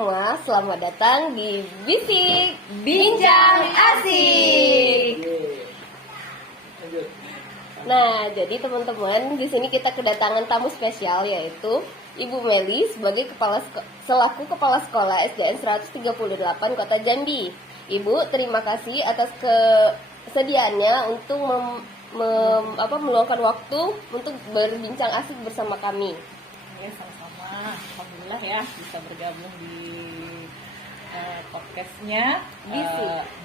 semua, selamat datang di Bisik Bincang Asik. Nah, jadi teman-teman, di sini kita kedatangan tamu spesial yaitu Ibu Meli sebagai selaku kepala sekolah SDN 138 Kota Jambi. Ibu, terima kasih atas kesediaannya untuk meluangkan waktu untuk berbincang asik bersama kami. Ya, sama-sama. Alhamdulillah ya bisa bergabung di podcastnya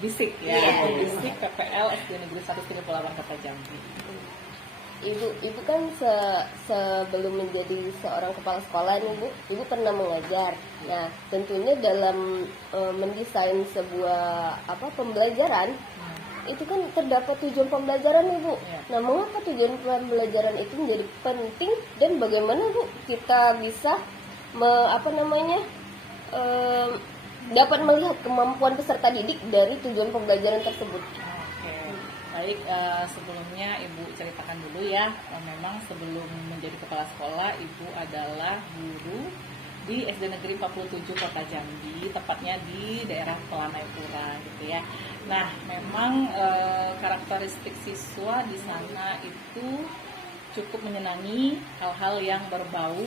Bisik ya. Bisik PPL SD Negeri 138 Kota Jambi. Ibu kan sebelum menjadi seorang kepala sekolah nih Ibu pernah mengajar. Nah, tentunya dalam mendesain sebuah pembelajaran itu kan terdapat tujuan pembelajaran Ibu. Ya. Nah, mengapa tujuan pembelajaran itu menjadi penting dan bagaimana Bu kita bisa dapat melihat kemampuan peserta didik dari tujuan pembelajaran tersebut? Baik, sebelumnya Ibu ceritakan dulu ya, memang sebelum menjadi kepala sekolah Ibu adalah guru di SD Negeri 47 Kota Jambi, tepatnya di daerah Pelanai-Pura gitu ya. Nah, memang karakteristik siswa di sana itu cukup menyenangi hal-hal yang berbau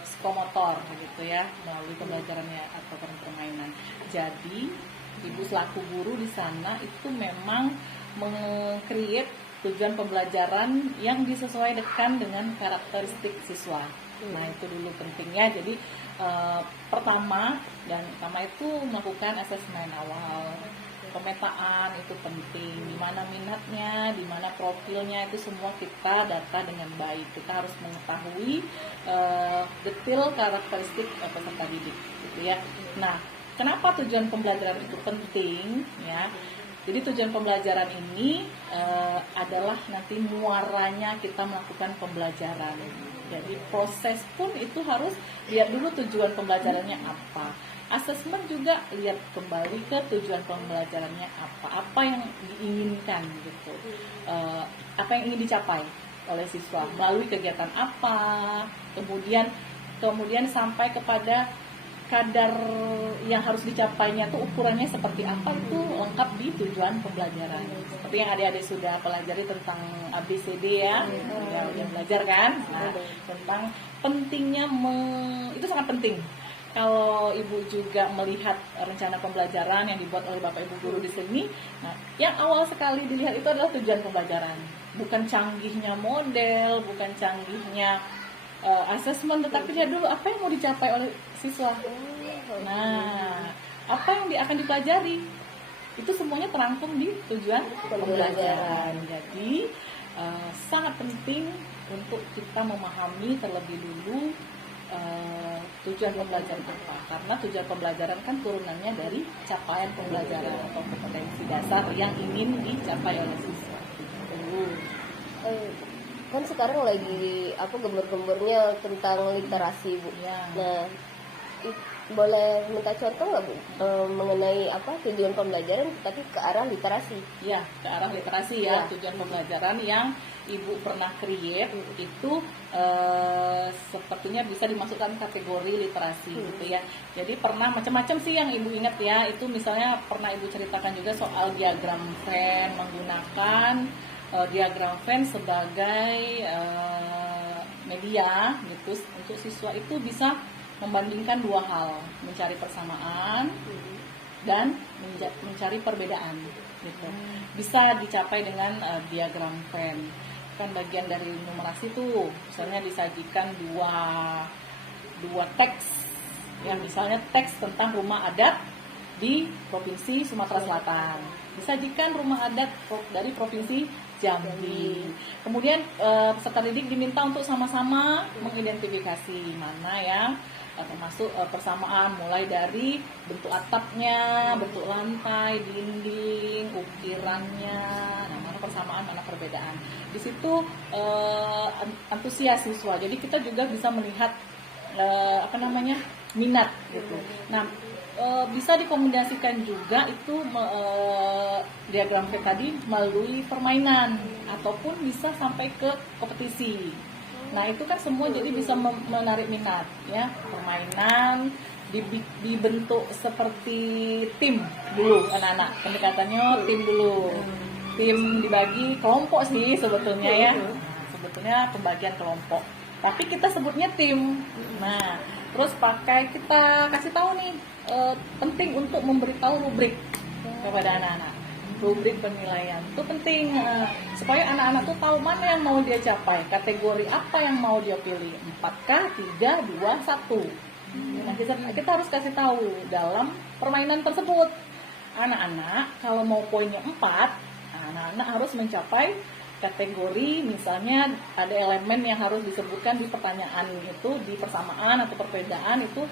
psikomotor gitu ya, melalui pembelajarannya atau permainan. Jadi Ibu selaku guru di sana itu memang meng-create tujuan pembelajaran yang disesuaikan dengan karakteristik siswa. Nah, itu dulu pentingnya. Jadi pertama itu melakukan asesmen awal. Pemetaan itu penting. Di mana minatnya, di mana profilnya, itu semua kita data dengan baik. Kita harus mengetahui detail karakteristik peserta didik gitu ya. Nah, kenapa tujuan pembelajaran itu penting ya? Jadi tujuan pembelajaran ini adalah nanti muaranya kita melakukan pembelajaran. Jadi proses pun itu harus lihat dulu tujuan pembelajarannya apa. Asesmen juga lihat kembali ke tujuan pembelajarannya apa yang diinginkan gitu. Apa yang ingin dicapai oleh siswa melalui kegiatan apa. Kemudian sampai kepada kadar yang harus dicapainya tuh ukurannya seperti apa, itu lengkap di tujuan pembelajaran. Seperti yang adik-adik sudah pelajari tentang ABCD ya, udah belajar kan? Nah, tentang pentingnya itu sangat penting. Kalau Ibu juga melihat rencana pembelajaran yang dibuat oleh Bapak Ibu guru di sini, nah, yang awal sekali dilihat itu adalah tujuan pembelajaran, bukan canggihnya model, bukan canggihnya asesmen, tetapi lihat dulu apa yang mau dicapai oleh siswa. Nah, apa yang akan dipelajari itu semuanya terangkum di tujuan pembelajaran. Jadi sangat penting untuk kita memahami terlebih dulu tujuan pembelajaran apa, karena tujuan pembelajaran kan turunannya dari capaian pembelajaran atau kompetensi dasar yang ingin dicapai oleh siswa. Kan sekarang lagi gembar-gembornya tentang literasi Bu. Ya. Nah, boleh minta contoh nggak Bu mengenai tujuan pembelajaran tapi ke arah literasi? Ya, ke arah literasi ya. Tujuan pembelajaran yang Ibu pernah create itu sepertinya bisa dimasukkan kategori literasi gitu ya. Jadi pernah macam-macam sih yang Ibu ingat ya. Itu misalnya pernah Ibu ceritakan juga soal diagram Venn, menggunakan diagram Venn sebagai media gitu untuk siswa itu bisa membandingkan dua hal, mencari persamaan dan mencari perbedaan gitu. Bisa dicapai dengan diagram Venn. Kan bagian dari numerasi tuh, misalnya disajikan dua teks. Ya, misalnya teks tentang rumah adat di Provinsi Sumatera Selatan. Disajikan rumah adat dari Provinsi Jambi. Kemudian peserta didik diminta untuk sama-sama mengidentifikasi mana yang termasuk persamaan, mulai dari bentuk atapnya, bentuk lantai, dinding, ukirannya, nah mana persamaan, mana perbedaan. Di situ antusias siswa. Jadi kita juga bisa melihat minat gitu. Nah, bisa dikombinasikan juga itu diagram Venn tadi melalui permainan ataupun bisa sampai ke kompetisi. Nah, itu kan semua jadi bisa menarik minat ya, permainan dibentuk seperti tim dulu anak-anak, pendekatannya tim dulu, tim dibagi kelompok sih sebetulnya ya. Nah, sebetulnya pembagian kelompok, tapi kita sebutnya tim. Nah, terus kita kasih tahu nih, penting untuk memberitahu rubrik kepada anak-anak. Rubrik penilaian itu penting, supaya anak-anak tuh tahu mana yang mau dia capai, kategori apa yang mau dia pilih, 4K, 3, 2, 1. Nah, kita harus kasih tahu dalam permainan tersebut. Anak-anak kalau mau poinnya 4, anak-anak harus mencapai kategori, misalnya ada elemen yang harus disebutkan di pertanyaan itu, di persamaan atau perbedaan itu,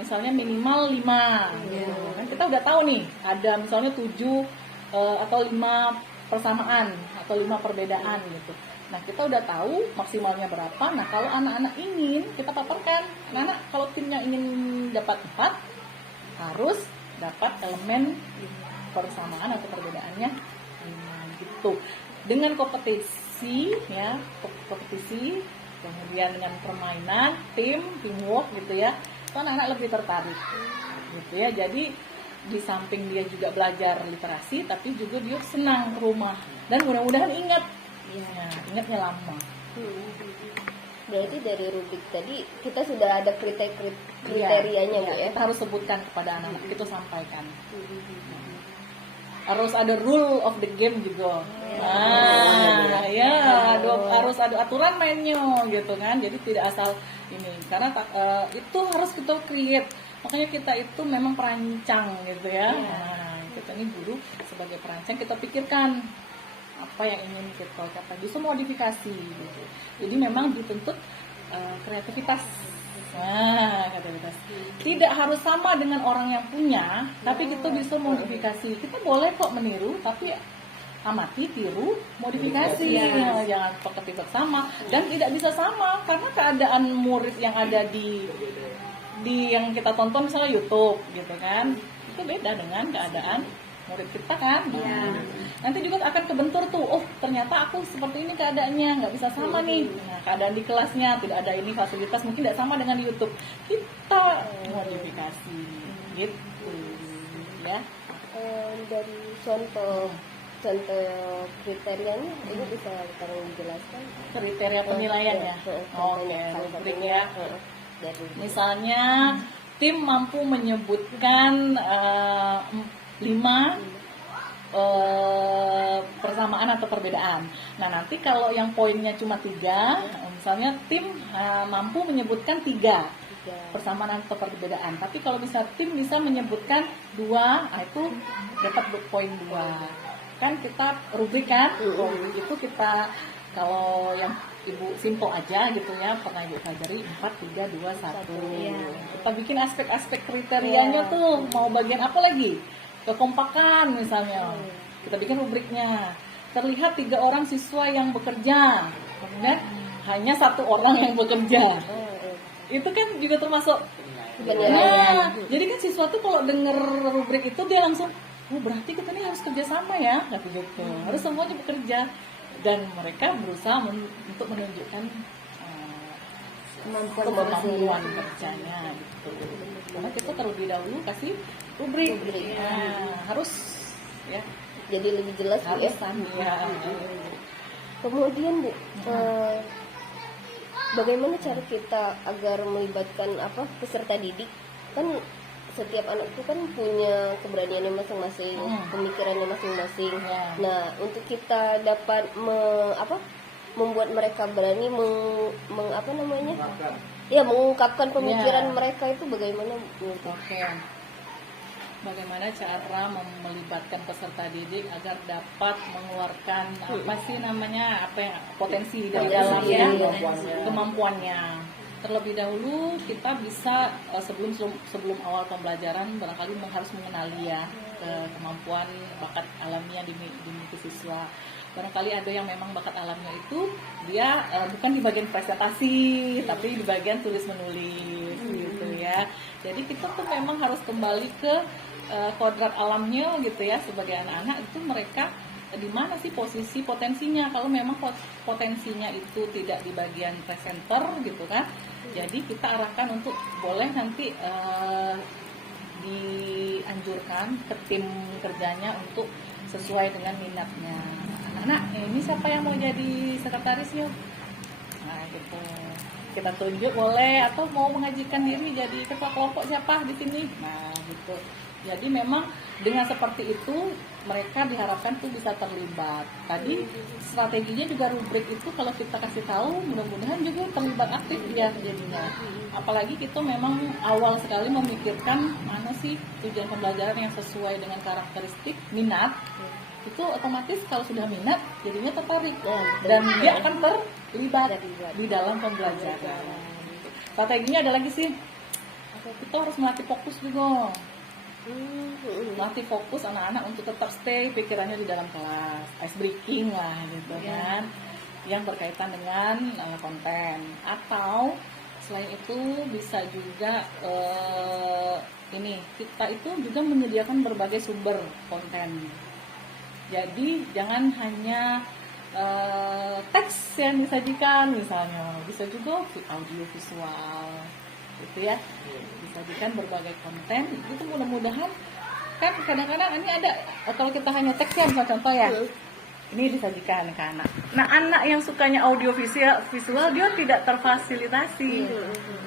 misalnya minimal 5 gitu. Kan kita udah tahu nih, ada misalnya 7 atau 5 persamaan atau 5 perbedaan gitu. Nah, kita udah tahu maksimalnya berapa. Nah, kalau anak-anak ingin, kita paparkan, anak-anak kalau timnya ingin dapat 4, harus dapat elemen persamaan atau perbedaannya 5 gitu. Dengan kompetisi ya, kompetisi, kemudian dengan permainan, teamwork gitu ya, itu anak-anak lebih tertarik gitu ya. Jadi di samping dia juga belajar literasi, tapi juga dia senang ke rumah dan mudah-mudahan ingat. Ya, ingatnya lama. Berarti dari rubrik tadi kita sudah ada kriterianya Bu ya. Kita harus sebutkan kepada anak-anak, kita sampaikan. Harus ada rule of the game juga. Harus ada aturan mainnya gitu kan. Jadi tidak asal ini, karena itu harus kita create. Makanya kita itu memang perancang gitu ya. Nah, kita ini guru sebagai perancang, kita pikirkan apa yang ingin kita capai, justru modifikasi gitu. Jadi memang dituntut kreativitas. Nah, kreativitas tidak harus sama dengan orang yang punya, tapi kita bisa modifikasi. Kita boleh kok meniru, tapi amati, tiru, modifikasi. Jangan seperti bersama, dan tidak bisa sama karena keadaan murid yang ada di yang kita tonton misalnya YouTube gitu kan, itu beda dengan keadaan murid kita kan. Nanti juga akan kebentur tuh, oh ternyata aku seperti ini keadaannya, nggak bisa sama nih. Nah, keadaan di kelasnya tidak ada ini fasilitas, mungkin tidak sama dengan di YouTube, kita modifikasi gitu ya. Dari contoh kriterianya, Ibu bisa tolong dijelaskan kriteria penilaian ya. Oke, rubrik ya. Misalnya tim mampu menyebutkan 5 persamaan atau perbedaan. Nah, nanti kalau yang poinnya cuma 3, misalnya tim mampu menyebutkan 3 persamaan atau perbedaan. Tapi kalau bisa tim bisa menyebutkan 2, itu dapat poin 2. Kan kita rubrik kan? Itu kita, kalau yang Ibu simple aja gitu ya, pernah Ibu pelajari 4, 3, 2, 1. Kita bikin aspek-aspek kriterianya tuh, mau bagian apa lagi? Kekompakan misalnya. Kita bikin rubriknya. Terlihat 3 orang siswa yang bekerja, kemudian hanya 1 orang yang bekerja. Itu kan juga termasuk. Nah, jadi kan siswa tuh kalau denger rubrik itu dia langsung, oh berarti kita nih harus kerjasama ya, gitu. Harus semuanya bekerja. Dan mereka berusaha untuk menunjukkan kemampuan kerjanya gitu. Karena kita terlebih dahulu kasih rubrik. Harus ya. Jadi lebih jelas harus ya. Kemudian Bu, bagaimana cara kita agar melibatkan peserta didik? Kan setiap anak itu kan punya keberaniannya masing-masing, pemikirannya masing-masing. Nah, untuk kita dapat membuat mereka berani mengungkapkan pemikiran mereka itu bagaimana? Oke. Bagaimana cara melibatkan peserta didik agar dapat mengeluarkan potensi dari dalamnya, kemampuannya. Terlebih dahulu kita bisa sebelum awal pembelajaran barangkali harus mengenali ya kemampuan bakat alamiah dimiliki siswa. Barangkali ada yang memang bakat alamnya itu dia bukan di bagian presentasi, tapi di bagian tulis menulis gitu ya. Jadi kita tuh memang harus kembali ke kodrat alamnya gitu ya. Sebagai anak-anak itu mereka di mana sih posisi potensinya. Kalau memang potensinya itu tidak di bagian presenter gitu kan, jadi kita arahkan untuk boleh nanti dianjurkan ke tim kerjanya untuk sesuai dengan minatnya. Anak-anak, ini siapa yang mau jadi sekretaris yuk? Nah gitu, kita tunjuk boleh, atau mau mengajukan diri jadi ketua kelompok siapa di sini. Nah gitu. Jadi memang dengan seperti itu mereka diharapkan tuh bisa terlibat. Tadi strateginya juga rubrik itu kalau kita kasih tahu, mudah-mudahan juga terlibat aktif dia jadinya. Apalagi kita memang awal sekali memikirkan mana sih tujuan pembelajaran yang sesuai dengan karakteristik minat. Itu otomatis kalau sudah minat jadinya tertarik dan dia akan terlibat di dalam pembelajaran. Strateginya ada lagi sih, kita harus melatih fokus juga. Melatih fokus anak-anak untuk tetap stay pikirannya di dalam kelas, ice breaking lah gitu kan, yang berkaitan dengan konten. Atau selain itu bisa juga ini kita itu juga menyediakan berbagai sumber konten. Jadi jangan hanya teks yang disajikan, misalnya bisa juga audio visual gitu ya, disajikan berbagai konten. Itu mudah-mudahan kan kadang-kadang ini ada, kalau kita hanya teks ya, misalnya contoh ya, ini disajikan ke anak. Nah anak yang sukanya audio visual dia tidak terfasilitasi.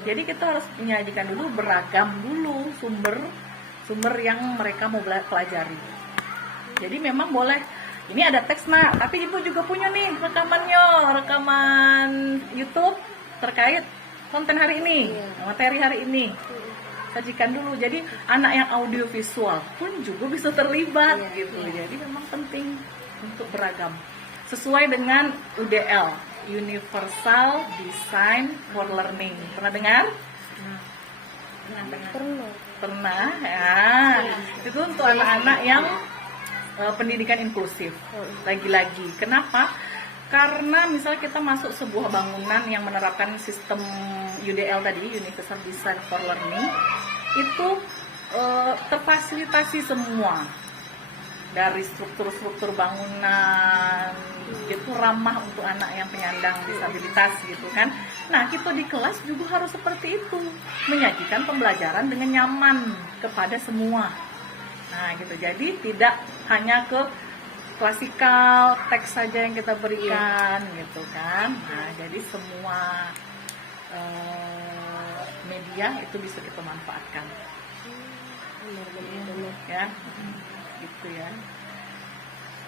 Jadi kita harus menyajikan dulu beragam dulu sumber yang mereka mau pelajari. Jadi memang boleh, ini ada teks nak, tapi ibu juga punya nih rekaman YouTube terkait konten hari ini, materi hari ini, sajikan dulu. Jadi anak yang audio visual pun juga bisa terlibat gitu. Jadi memang penting untuk beragam, sesuai dengan UDL, Universal Design for Learning. Pernah dengar? Pernah ya. Itu untuk anak-anak yang pendidikan inklusif. Lagi-lagi, kenapa? Karena misalnya kita masuk sebuah bangunan yang menerapkan sistem UDL tadi, Universal Design for Learning, itu terfasilitasi semua. Dari struktur-struktur bangunan, itu ramah untuk anak yang penyandang disabilitas gitu kan. Nah, kita di kelas juga harus seperti itu, menyajikan pembelajaran dengan nyaman kepada semua. Nah, gitu. Jadi tidak hanya ke klasikal teks saja yang kita berikan gitu kan. Nah, jadi semua media itu bisa kita manfaatkan. Ya, gitu ya.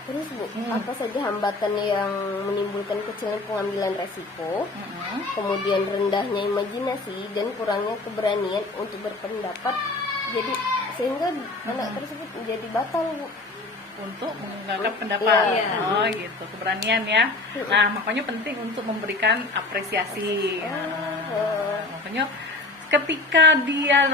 Terus Bu, apa saja hambatan yang menimbulkan kecilnya pengambilan resiko, kemudian rendahnya imajinasi dan kurangnya keberanian untuk berpendapat, jadi sehingga anak tersebut menjadi batal Bu untuk mengungkapkan pendapat. Oh gitu, keberanian ya. Nah, makanya penting untuk memberikan apresiasi. Makanya ketika dia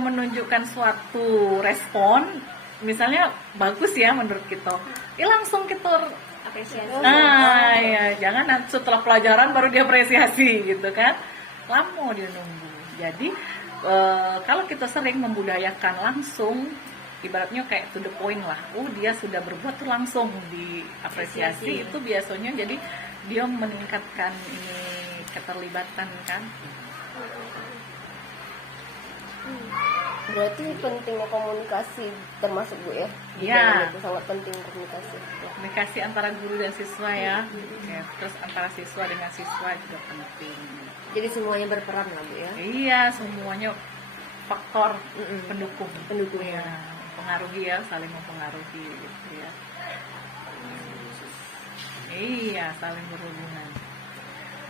menunjukkan suatu respon, misalnya bagus ya menurut kita, langsung kita apresiasi. Nah, ya jangan setelah pelajaran baru dia apresiasi gitu kan. Lama dia nunggu. Jadi kalau kita sering membudayakan langsung, ibaratnya kayak to the point lah. Dia sudah berbuat tuh langsung diapresiasi. Itu biasanya jadi dia meningkatkan ini keterlibatan kan. Berarti pentingnya komunikasi termasuk Bu ya? Iya. Itu sangat penting komunikasi. Komunikasi antara guru dan siswa ya. Terus antara siswa dengan siswa juga penting. Jadi semuanya berperan lah Bu ya? Iya, semuanya faktor pendukung ya. Mempengaruhi ya, saling mempengaruhi gitu ya. Iya, saling berhubungan.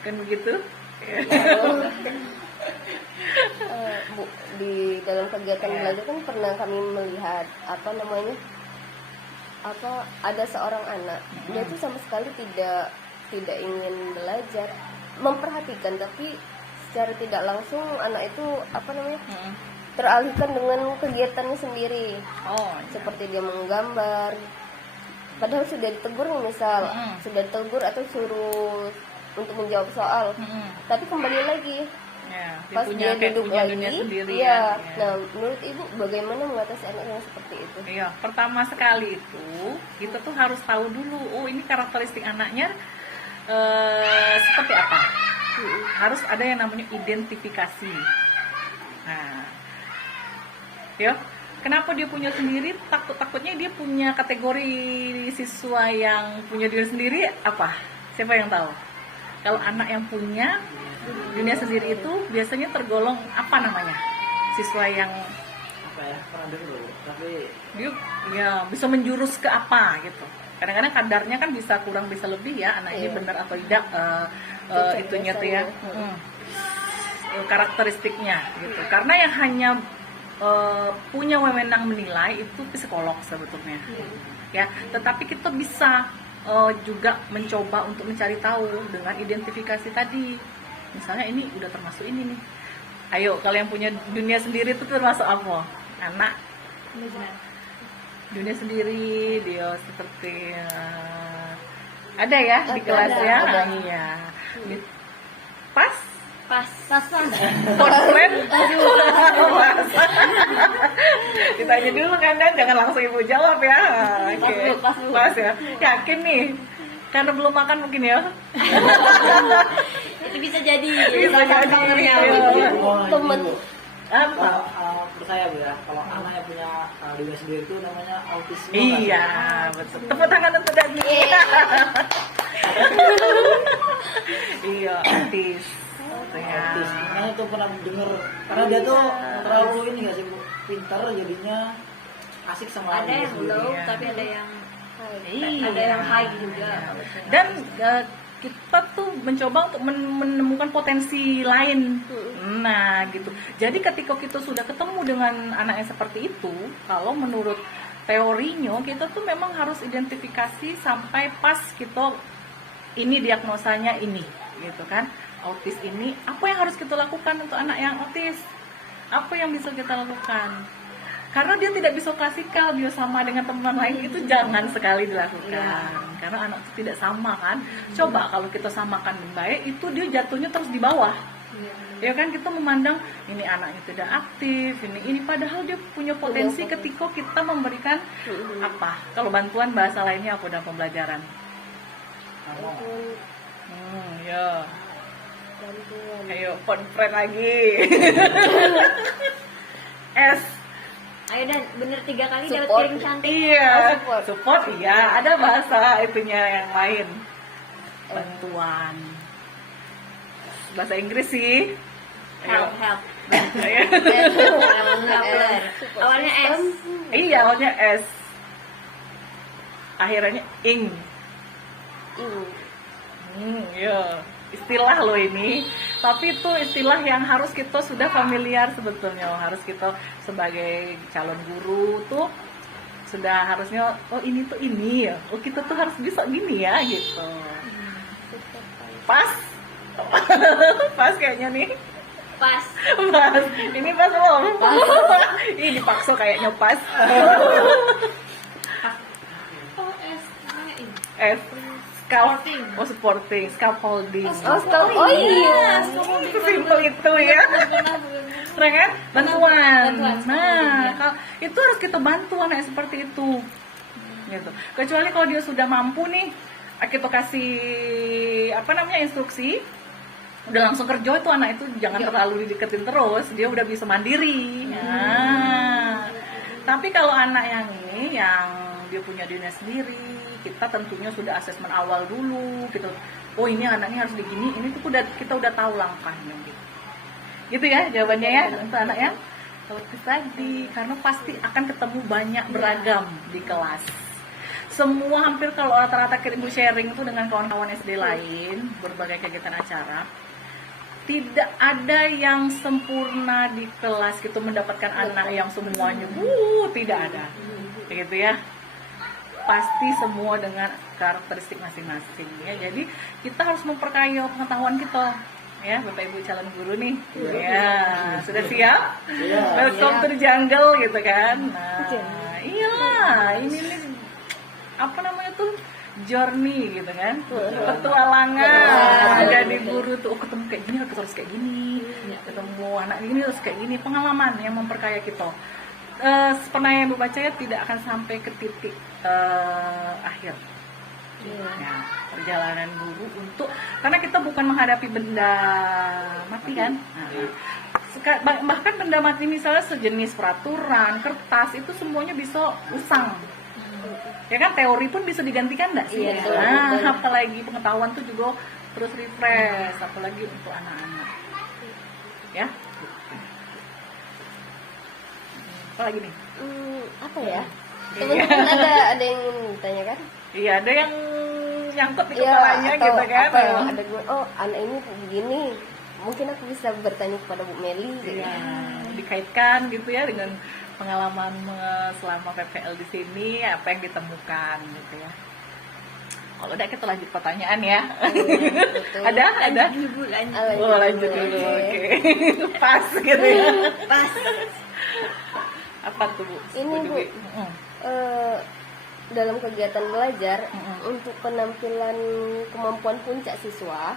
Kan begitu? Bu, di dalam kegiatan belajar kan pernah kami melihat ada seorang anak, dia tuh sama sekali tidak ingin belajar, memperhatikan, tapi secara tidak langsung anak itu teralihkan dengan kegiatannya sendiri. Seperti dia menggambar, padahal sudah ditegur misal, sudah ditegur atau suruh untuk menjawab soal, tapi kembali lagi Ya, dia pas punya dia kayak duduk punya lagi, dunia sendiri iya. ya. Nah, menurut ibu bagaimana mengatasi anak yang seperti itu? Iya, pertama sekali itu kita tuh harus tahu dulu, oh ini karakteristik anaknya seperti apa. Harus ada yang namanya identifikasi. Nah, ya, kenapa dia punya sendiri? Takutnya dia punya kategori siswa yang punya diri sendiri apa? Siapa yang tahu? Kalau anak yang punya dunia sendiri itu biasanya tergolong apa namanya? Siswa yang apa ya, pernah dulu tapi dia ya bisa menjurus ke apa gitu. Kadang-kadang kadarnya kan bisa kurang bisa lebih ya, anak ini Iya. benar atau tidak itunya tuh ya. Karakteristiknya gitu. Karena yang hanya punya wewenang menilai itu psikolog sebetulnya. Ya, tetapi kita bisa juga mencoba untuk mencari tahu dengan identifikasi tadi. Misalnya ini udah termasuk ini nih. Ayo, kalau yang punya dunia sendiri itu termasuk apa? Anak dunia sendiri, dia seperti ada ya di kelas ya. ada. Iya. Pas Pas. Portland ditanya dulu kan, dan jangan langsung ibu jawab ya. Oke. Pas ya, yakin nih karena belum makan mungkin ya. Itu bisa jadi. Bisa jadi. Temen Apa? menurut saya Bu ya, kalau anak yang punya dunia sendiri itu namanya autisme. Iya, betul. Tepuk tangan untuk Dani. Iya, autis. Ya. Autis. Makanya tuh pernah denger, karena dia tuh terlalu ini nggak sih Bu, pintar jadinya asik sama Ada dirinya yang sendiri. low, Iya. tapi ada yang Iya. ada yang high juga. Dan kita tuh mencoba untuk menemukan potensi lain. Nah, gitu. Jadi ketika kita sudah ketemu dengan anak yang seperti itu, kalau menurut teorinya kita tuh memang harus identifikasi sampai pas kita ini diagnosanya ini, gitu kan. Autis ini, apa yang harus kita lakukan untuk anak yang autis? Apa yang bisa kita lakukan? Karena dia tidak bisa klasikal, dia sama dengan teman lain, itu jangan sekali dilakukan. Karena anak itu tidak sama kan. Coba kalau kita samakan dengan baik, itu dia jatuhnya terus di bawah. Ya kan, kita memandang ini anaknya tidak aktif, ini padahal dia punya potensi ketika kita memberikan apa? Kalau bantuan bahasa lainnya apa dalam pembelajaran? Ya. bantuan. Ayo, konfren lagi. S. Ayo dan bener 3 kali dapat Support. piring cantik. Iya, support. support iya, ada bahasa itunya yang lain. Bantuan. Bahasa Inggris sih. Ayo. Help. Ayo. Enabler. Awalnya S. Iya, awalnya S. Akhirnya ing. Iya. Istilah loh ini, tapi itu istilah yang harus kita sudah familiar sebetulnya. Harus kita sebagai calon guru tuh sudah harusnya, oh ini tuh ini ya, oh kita tuh harus bisa gini ya gitu. Pas. Pas kayaknya nih. Pas. Pas. Ini pas belum? Ini dipaksa kayaknya pas. Oh S. Namanya ini. S. Supporting. Oh, supporting, scaffolding. Oh iya. Sesimpel itu ya. Keren kan? Bantuan. Bantuan, Nah, ya. itu harus kita bantu anak yang seperti itu. Gitu. Kecuali kalau dia sudah mampu nih, kita kasih apa namanya instruksi, udah langsung kerja itu anak itu jangan terlalu dideketin terus, dia udah bisa mandiri. Nah, tapi kalau anak yang ini yang dia punya dunia sendiri, kita tentunya sudah asesmen awal dulu gitu. Oh ini anaknya harus begini, ini tuh kita udah tahu langkahnya gitu. Gitu ya jawabannya ya untuk anak yang autis tadi, karena pasti akan ketemu banyak beragam di kelas. Semua hampir kalau rata-rata ibu sharing itu dengan kawan-kawan SD lain, berbagai kegiatan acara, tidak ada yang sempurna di kelas gitu mendapatkan anak yang semuanya tidak ada. Begitu ya. Pasti semua dengan karakteristik masing-masing ya. Jadi kita harus memperkaya pengetahuan kita ya, Bapak Ibu calon guru nih. Ya, sudah siap? Welcome to the jungle gitu kan. Nah, iyalah, ini nih apa namanya tuh? journey gitu kan, petualangan jadi guru tuh, ketemu kayak gini harus kayak gini, ketemu anak gini harus kayak gini, pengalaman yang memperkaya kita. Pernah yang Ibu baca ya, tidak akan sampai ke titik akhir. Ya, perjalanan guru untuk, karena kita bukan menghadapi benda mati kan. Bahkan benda mati misalnya sejenis peraturan, kertas, itu semuanya bisa usang. Ya kan, teori pun bisa digantikan nggak sih? Iya, Apalagi pengetahuan tuh juga terus refresh, apalagi untuk anak-anak. Ya. Apa lagi nih? Apa ya? Teman-teman ada yang ditanyakan? Iya, ada yang nyangkut di Iya, kepalanya atau gitu kan. apa yang ada gue, oh anak ini begini, mungkin aku bisa bertanya kepada Bu Meli gitu. Iya, dikaitkan gitu ya dengan pengalaman selama PPL di sini, apa yang ditemukan gitu ya. Kalau udah kita lanjut pertanyaan ya. Betul. Ada? Ibu lanjut. Oh, lanjut dulu. Oke. Pas gitu ya. Pas. Apa tuh, Bu? Ini, Bu. Dalam kegiatan belajar untuk penampilan kemampuan puncak siswa,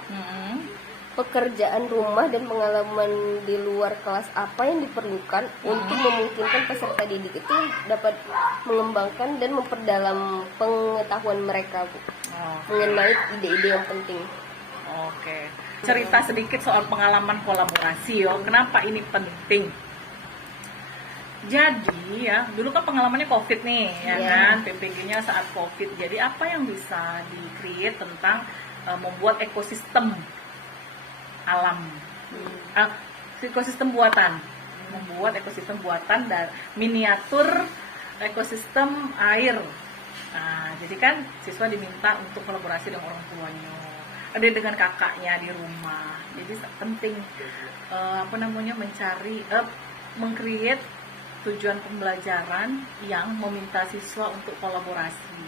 pekerjaan rumah dan pengalaman di luar kelas apa yang diperlukan untuk memungkinkan peserta didik itu dapat mengembangkan dan memperdalam pengetahuan mereka, Bu, mengenai ide-ide yang penting. Oke. Cerita sedikit soal pengalaman kolaborasi, kenapa ini penting? Jadi ya, dulu kan pengalamannya COVID nih, ya kan, PPG-nya saat COVID. Jadi apa yang bisa di-create tentang membuat ekosistem alam, ekosistem buatan, membuat ekosistem buatan dan miniatur ekosistem air. Nah, jadi kan siswa diminta untuk kolaborasi dengan orang tuanya, ada dengan kakaknya di rumah. Jadi penting mencari, meng-create tujuan pembelajaran yang meminta siswa untuk kolaborasi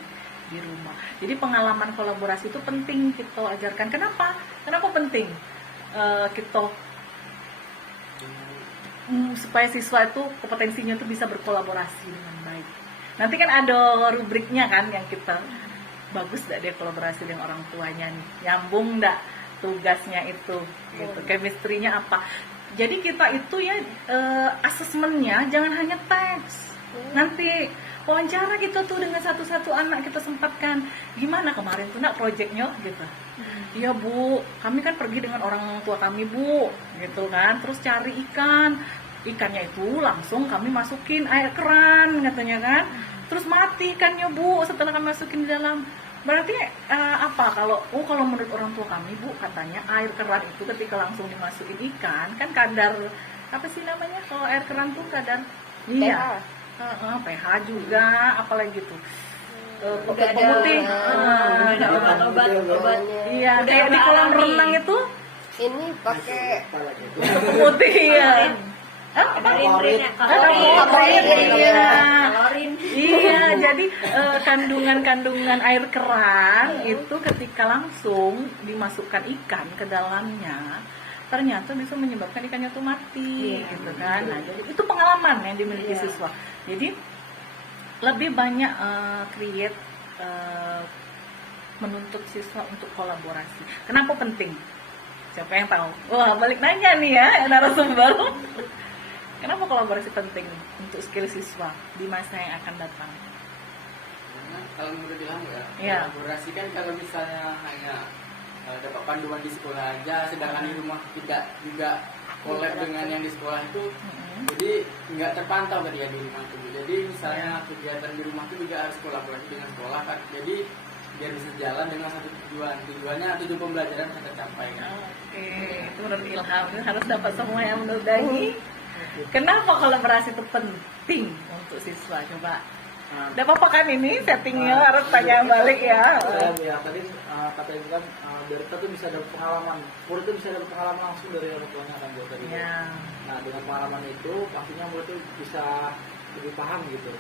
di rumah. Jadi pengalaman kolaborasi itu penting kita ajarkan. Kenapa? Kenapa penting? Kita supaya siswa itu kompetensinya itu bisa berkolaborasi dengan baik. Nanti kan ada rubriknya kan yang kita bagus gak dia kolaborasi dengan orang tuanya nih, nyambung gak tugasnya itu gitu, chemistry-nya apa. Jadi kita itu ya asesmennya jangan hanya teks. Nanti wawancara kita tuh dengan satu-satu anak kita sempatkan, gimana kemarin tuh nak proyeknya gitu. Iya Bu, kami kan pergi dengan orang tua kami Bu, gitu kan. Terus cari ikannya itu langsung kami masukin air keran katanya kan. Terus mati ikannya Bu setelah kami masukin di dalam. Berarti kalau menurut orang tua kami Bu, katanya air keran itu ketika langsung dimasukin ikan kan kadar apa sih namanya kalau air keran tuh kadar pH juga apalagi tuh pemutih ada obat-obat. Iya, kayak di kolam renang itu Ini pakai pemutih ya. Kalorin. Iya, jadi kandungan air keran itu ketika langsung dimasukkan ikan ke dalamnya ternyata bisa menyebabkan ikannya tuh mati, gitu kan. Nah, jadi itu pengalaman yang dimiliki siswa. Jadi lebih banyak create menuntut siswa untuk kolaborasi. Kenapa penting? Siapa yang tahu? Wah, balik nanya nih ya narasumber. Kenapa kolaborasi penting untuk skill siswa di masa yang akan datang? Karena kalau menurut Ilham kolaborasi kan kalau misalnya hanya dapat panduan di sekolah aja, sedangkan di rumah tidak juga collab dengan yang di sekolah itu, jadi nggak terpantau ketika di rumah itu. Jadi misalnya kegiatan di rumah itu juga harus kolaborasi dengan sekolah kan. Jadi biar bisa jalan dengan satu tujuannya tujuan pembelajaran bisa tercapai kan. Oke, itu menurut Ilham harus dapat semua yang menurut Dani. Kenapa kolaborasi itu penting untuk siswa? Coba. Udah apa kan ini settingnya harus tanya balik ya. Ya tadi kata ibu kan biar kita tuh bisa dapat pengalaman, murid itu bisa dapat pengalaman langsung dari orang tuanya kan buat tadi. Ya. Nah dengan pengalaman itu pastinya murid itu bisa lebih paham gitu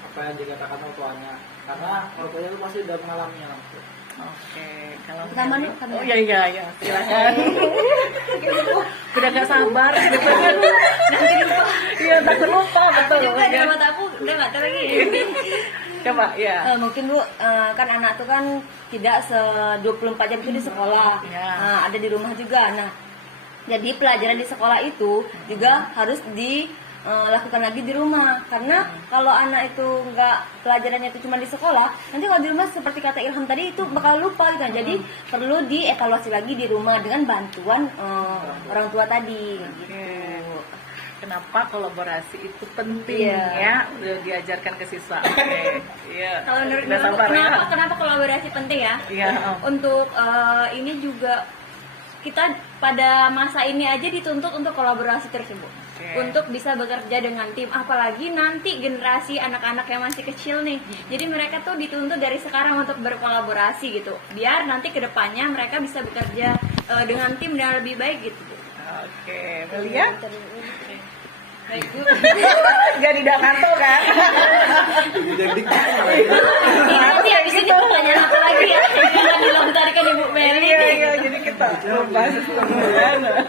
apa yang dikatakan orang tuanya, karena orang tuanya itu pasti udah mengalaminya langsung. Oke, kalau Manu, oh iya, silakan. Udah gak sabar gitu kan. Iya, takut lupa betul. Juga dalam mata aku Udah nggak tahu lagi. Coba ya. Mungkin Bu, kan anak tuh kan tidak 24 jam itu di sekolah. Ya. Ada di rumah juga. Nah, jadi pelajaran di sekolah itu juga harus dilakukan lagi di rumah. Karena kalau anak itu nggak pelajarannya itu cuma di sekolah, nanti kalau di rumah seperti kata Ilham tadi itu bakal lupa gitu. Jadi perlu dievaluasi lagi di rumah dengan bantuan orang tua tadi. Gitu. Kenapa kolaborasi itu penting ya udah diajarkan ke siswa. Oke. Iya. Kalau menurut Udah sabar ya. kenapa kolaborasi penting ya? Iya. Untuk ini juga kita pada masa ini aja dituntut untuk kolaborasi tersebut. Untuk bisa bekerja dengan tim, apalagi nanti generasi anak-anak yang masih kecil nih. Jadi mereka tuh dituntut dari sekarang untuk berkolaborasi gitu. Biar nanti kedepannya mereka bisa bekerja dengan tim yang lebih baik gitu. Oke, Melia? Baik Bu. Jadi tidak ngantuk kan? Jadi Nanti habis ini pertanyaan apa lagi ya? Yang bilang tadi kan Ibu Meli. Iya, jadi kita bahas semuanya.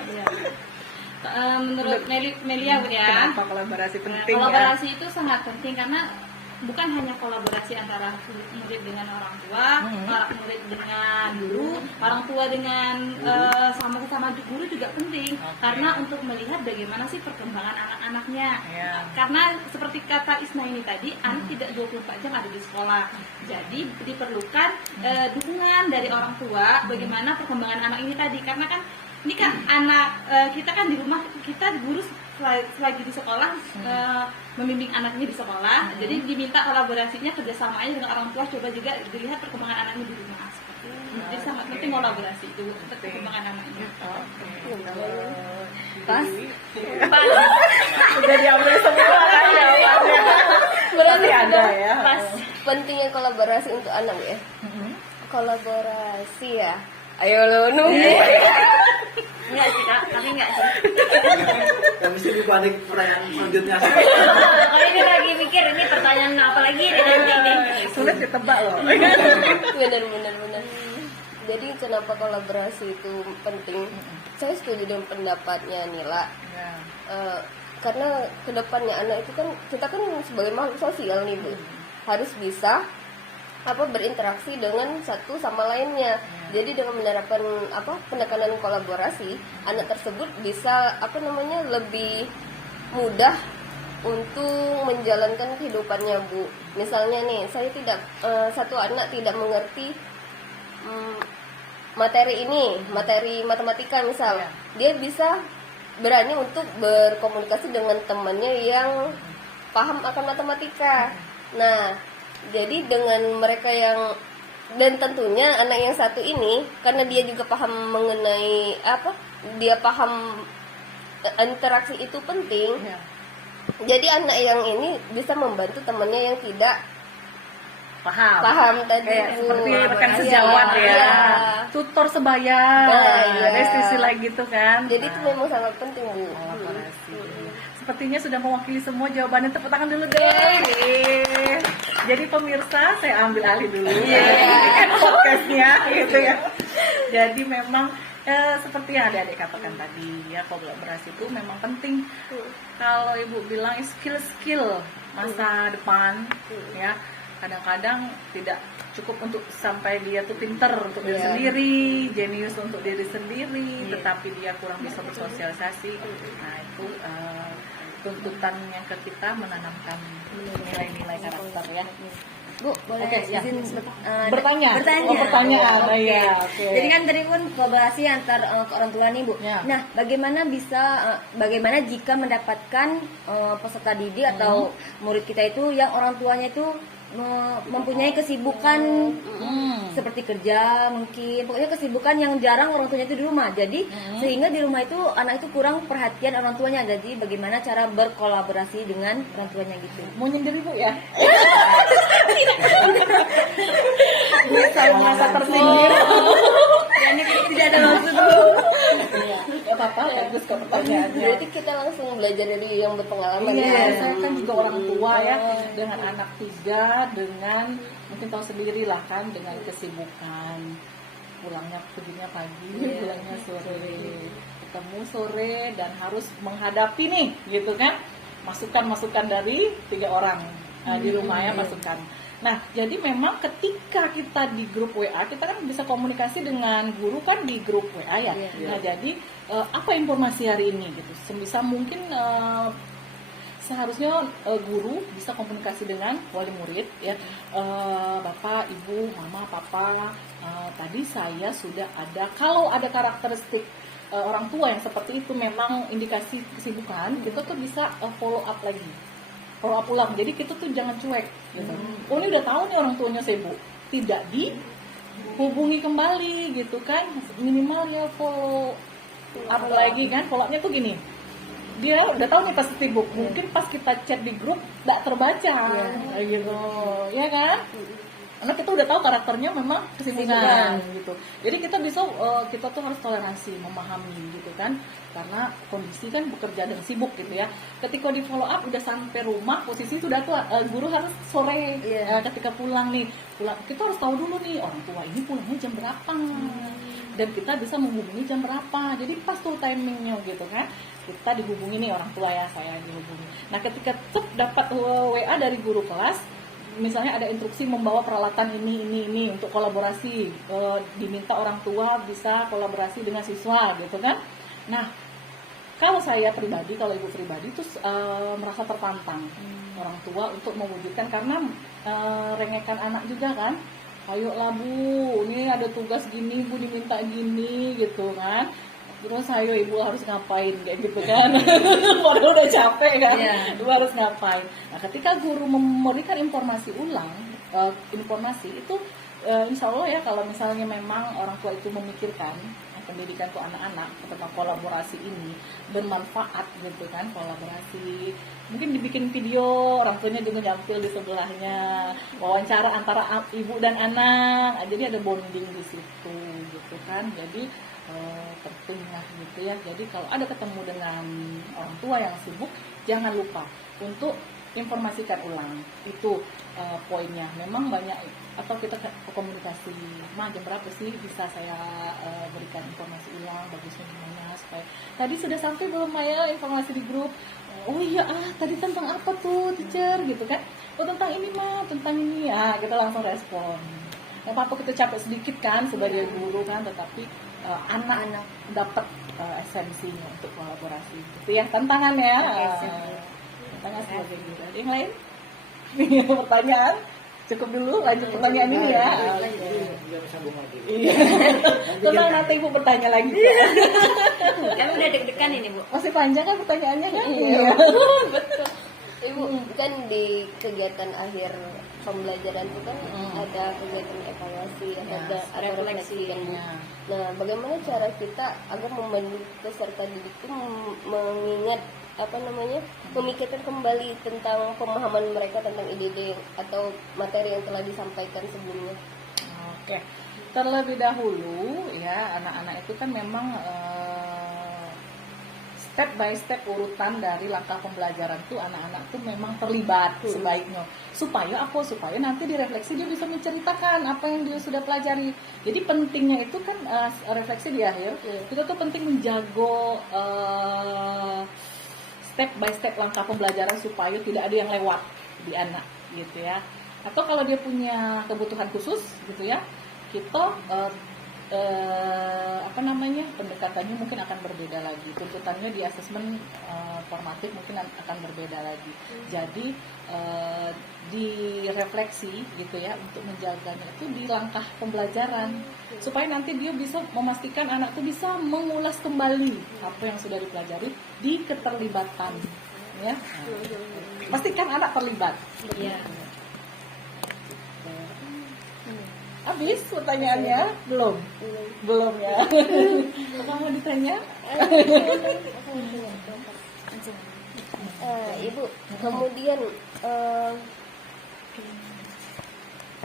Menurut Melia Bu ya, Kenapa kolaborasi penting kolaborasi itu sangat penting karena bukan hanya kolaborasi antara murid dengan orang tua, orang murid dengan guru, orang tua dengan sama-sama guru juga penting. Karena untuk melihat bagaimana sih perkembangan anak-anaknya. Karena seperti kata Isna ini tadi, anak tidak 24 jam ada di sekolah. Jadi diperlukan dukungan dari orang tua bagaimana perkembangan anak ini tadi. Karena kan ini kan anak kita kan di rumah, kita guru selagi di sekolah membimbing anaknya di sekolah, jadi diminta kolaborasinya kerjasamanya dengan orang tua, coba juga dilihat perkembangan anaknya di rumah seperti itu. Jadi sangat penting kolaborasi itu untuk perkembangan anaknya. Pas. Udah diambil semua kan jawabannya. Berarti ada ya. Pas pentingnya kolaborasi untuk anak ya. Kolaborasi ya. Ayo lo nunggu. Enggak sih Kak, tapi enggak sih. Kami sih dibanding pertanyaan selanjutnya. Makanya dia lagi mikir ini pertanyaan apa lagi nih nanti nih. Sulit ditebak loh. Benar. Jadi kenapa kolaborasi itu penting? Saya setuju dengan pendapatnya Nila. Karena kedepannya anak itu kan, kita kan sebagai makhluk sosial nih Bu, harus bisa berinteraksi dengan satu sama lainnya. Jadi dengan menerapkan pendekatan kolaborasi, anak tersebut bisa lebih mudah untuk menjalankan kehidupannya Bu. Misalnya nih, saya satu anak tidak mengerti materi matematika misal, dia bisa berani untuk berkomunikasi dengan temannya yang paham akan matematika. Nah, jadi dengan mereka yang, dan tentunya anak yang satu ini karena dia juga paham mengenai dia paham interaksi itu penting. Jadi anak yang ini bisa membantu temannya yang tidak paham tadi. Seperti rekan sejawat ya. Tutor sebaya. Ada istilah gitu kan. Jadi itu memang sangat penting Bu. Kolaborasi. Sepertinya sudah mewakili semua jawabannya. Tepuk tangan dulu deh. Jadi pemirsa, saya ambil alih dulu podcastnya gitu ya. Jadi memang seperti yang adik-adik katakan tadi ya, kolaborasi itu memang penting. Kalau Ibu bilang skill masa depan ya, kadang-kadang tidak cukup untuk sampai dia tuh pinter untuk diri sendiri, jenius untuk diri sendiri, tetapi dia kurang bisa bersosialisasi. Nah itu tuntutan yang ke kita menanamkan nilai-nilai karakter ya. Bu, boleh izin bertanya. Pertanyaan. Ya. Jadi kan tadi pun kolaborasi antar orang tua nih Bu. Ya. Nah, bagaimana jika mendapatkan peserta didik atau murid kita itu yang orang tuanya itu mempunyai kesibukan seperti kerja mungkin, pokoknya kesibukan yang jarang orang tuanya itu di rumah. Jadi sehingga di rumah itu anak itu kurang perhatian orang tuanya. Jadi bagaimana cara berkolaborasi dengan orang tuanya gitu. Mau nyindir Ibu ya? Bisa merasa tersindir. Ini tidak ada maksud Bu. Gak apa-apa, bagus kok pertanyaannya. Berarti kita langsung belajar dari yang berpengalaman. Iya, saya kan juga orang tua ya, dengan anak 3, dengan mungkin tahu sendiri lah kan, dengan kesibukan, perginya pagi, pulangnya sore, ketemu sore dan harus menghadapi nih, gitu kan, masukan dari 3 orang di rumah ya, masukan. Nah, jadi memang ketika kita di grup WA, kita kan bisa komunikasi dengan guru kan di grup WA ya. Nah, jadi apa informasi hari ini gitu. Sebisa mungkin seharusnya guru bisa komunikasi dengan wali murid ya. Bapak, Ibu, Mama, Papa, tadi saya sudah ada, kalau ada karakteristik orang tua yang seperti itu memang indikasi kesibukan, kita tuh bisa follow up ulang. Jadi kita tuh jangan cuek gitu. Oh, ini udah tahu nih orang tuanya sibuk, tidak dihubungi kembali gitu kan, minimal ya follow up lagi kan. Follow up-nya tuh gini, dia udah tahu nih pasti sibuk, mungkin pas kita chat di grup nggak terbaca gitu ya kan, karena kita udah tahu karakternya memang kesibukan gitu. Jadi kita bisa kita tuh harus toleransi, memahami gitu kan, karena kondisi kan bekerja dan sibuk gitu ya. Ketika di follow up udah sampai rumah, posisi sudah tuh guru harus sore ketika pulang kita harus tahu dulu nih orang tua ini pulangnya jam berapa dan kita bisa menghubungi jam berapa. Jadi pas tuh timingnya gitu kan, kita dihubungi nih orang tua ya, saya dihubungi. Nah, ketika dapat WA dari guru kelas, misalnya ada instruksi membawa peralatan ini untuk kolaborasi, diminta orang tua bisa kolaborasi dengan siswa gitu kan. Nah, kalau saya pribadi, kalau ibu pribadi itu merasa tertantang orang tua untuk mewujudkan, karena rengekan anak juga kan. Ayolah Bu, ini ada tugas gini, Bu diminta gini gitu kan. Terus ayo ibu harus ngapain kayak gitu kan. Padahal udah capek kan, ibu harus ngapain. Nah, ketika guru memberikan informasi ulang, informasi itu insya Allah ya, kalau misalnya memang orang tua itu memikirkan pendidikan ke anak-anak tentang kolaborasi ini bermanfaat gitu kan, kolaborasi mungkin dibikin video, orang tuanya juga nyampil di sebelahnya, wawancara antara ibu dan anak, jadi ada bonding di situ gitu kan. Jadi penting lah gitu ya. Jadi kalau ada ketemu dengan orang tua yang sibuk, jangan lupa untuk informasikan ulang. Itu poinnya. Memang banyak, atau kita komunikasi, jam berapa sih bisa saya berikan informasi ulang, bagusnya gimana, supaya tadi sudah sampai belum ya informasi di grup. Oh iya, tadi tentang apa tuh teacher gitu kan. Oh tentang ini tentang ini ya, kita langsung respon. Nggak apa-apa kita capek sedikit kan sebagai guru kan, tetapi anak-anak dapat esensinya untuk kolaborasi. Itu ya tantangannya. Tantangan sebagai guru. Ada yang lain? Pertanyaan? Cukup dulu, lanjut pertanyaan ini ya. Iya. Tenang, nanti ibu bertanya lagi. Kami udah deg-degan ini Bu. Masih panjang kan pertanyaannya kan? Iya. Betul. Ibu kan di kegiatan akhir pembelajaran itu kan ada kegiatan evaluasi, ada refleksi kan. Nah, bagaimana cara kita agar membantu peserta didik itu mengingat memikirkan kembali tentang pemahaman mereka tentang ide-ide atau materi yang telah disampaikan sebelumnya. Oke, terlebih dahulu ya, anak-anak itu kan memang step by step urutan dari langkah pembelajaran tuh, anak-anak tuh memang terlibat sebaiknya, supaya nanti direfleksi dia bisa menceritakan apa yang dia sudah pelajari. Jadi pentingnya itu kan refleksi di akhir, kita tuh penting menjaga step by step langkah pembelajaran supaya tidak ada yang lewat di anak gitu ya. Atau kalau dia punya kebutuhan khusus gitu ya, kita pendekatannya mungkin akan berbeda lagi, tuntutannya di asesmen formatif mungkin akan berbeda lagi. Jadi direfleksi gitu ya, untuk menjaganya itu di langkah pembelajaran, supaya nanti dia bisa memastikan anak itu bisa mengulas kembali apa yang sudah dipelajari di keterlibatan ya. Pastikan anak terlibat. Iya. Habis pertanyaannya? Belum ya. Apa mau ditanya? Ibu, kemudian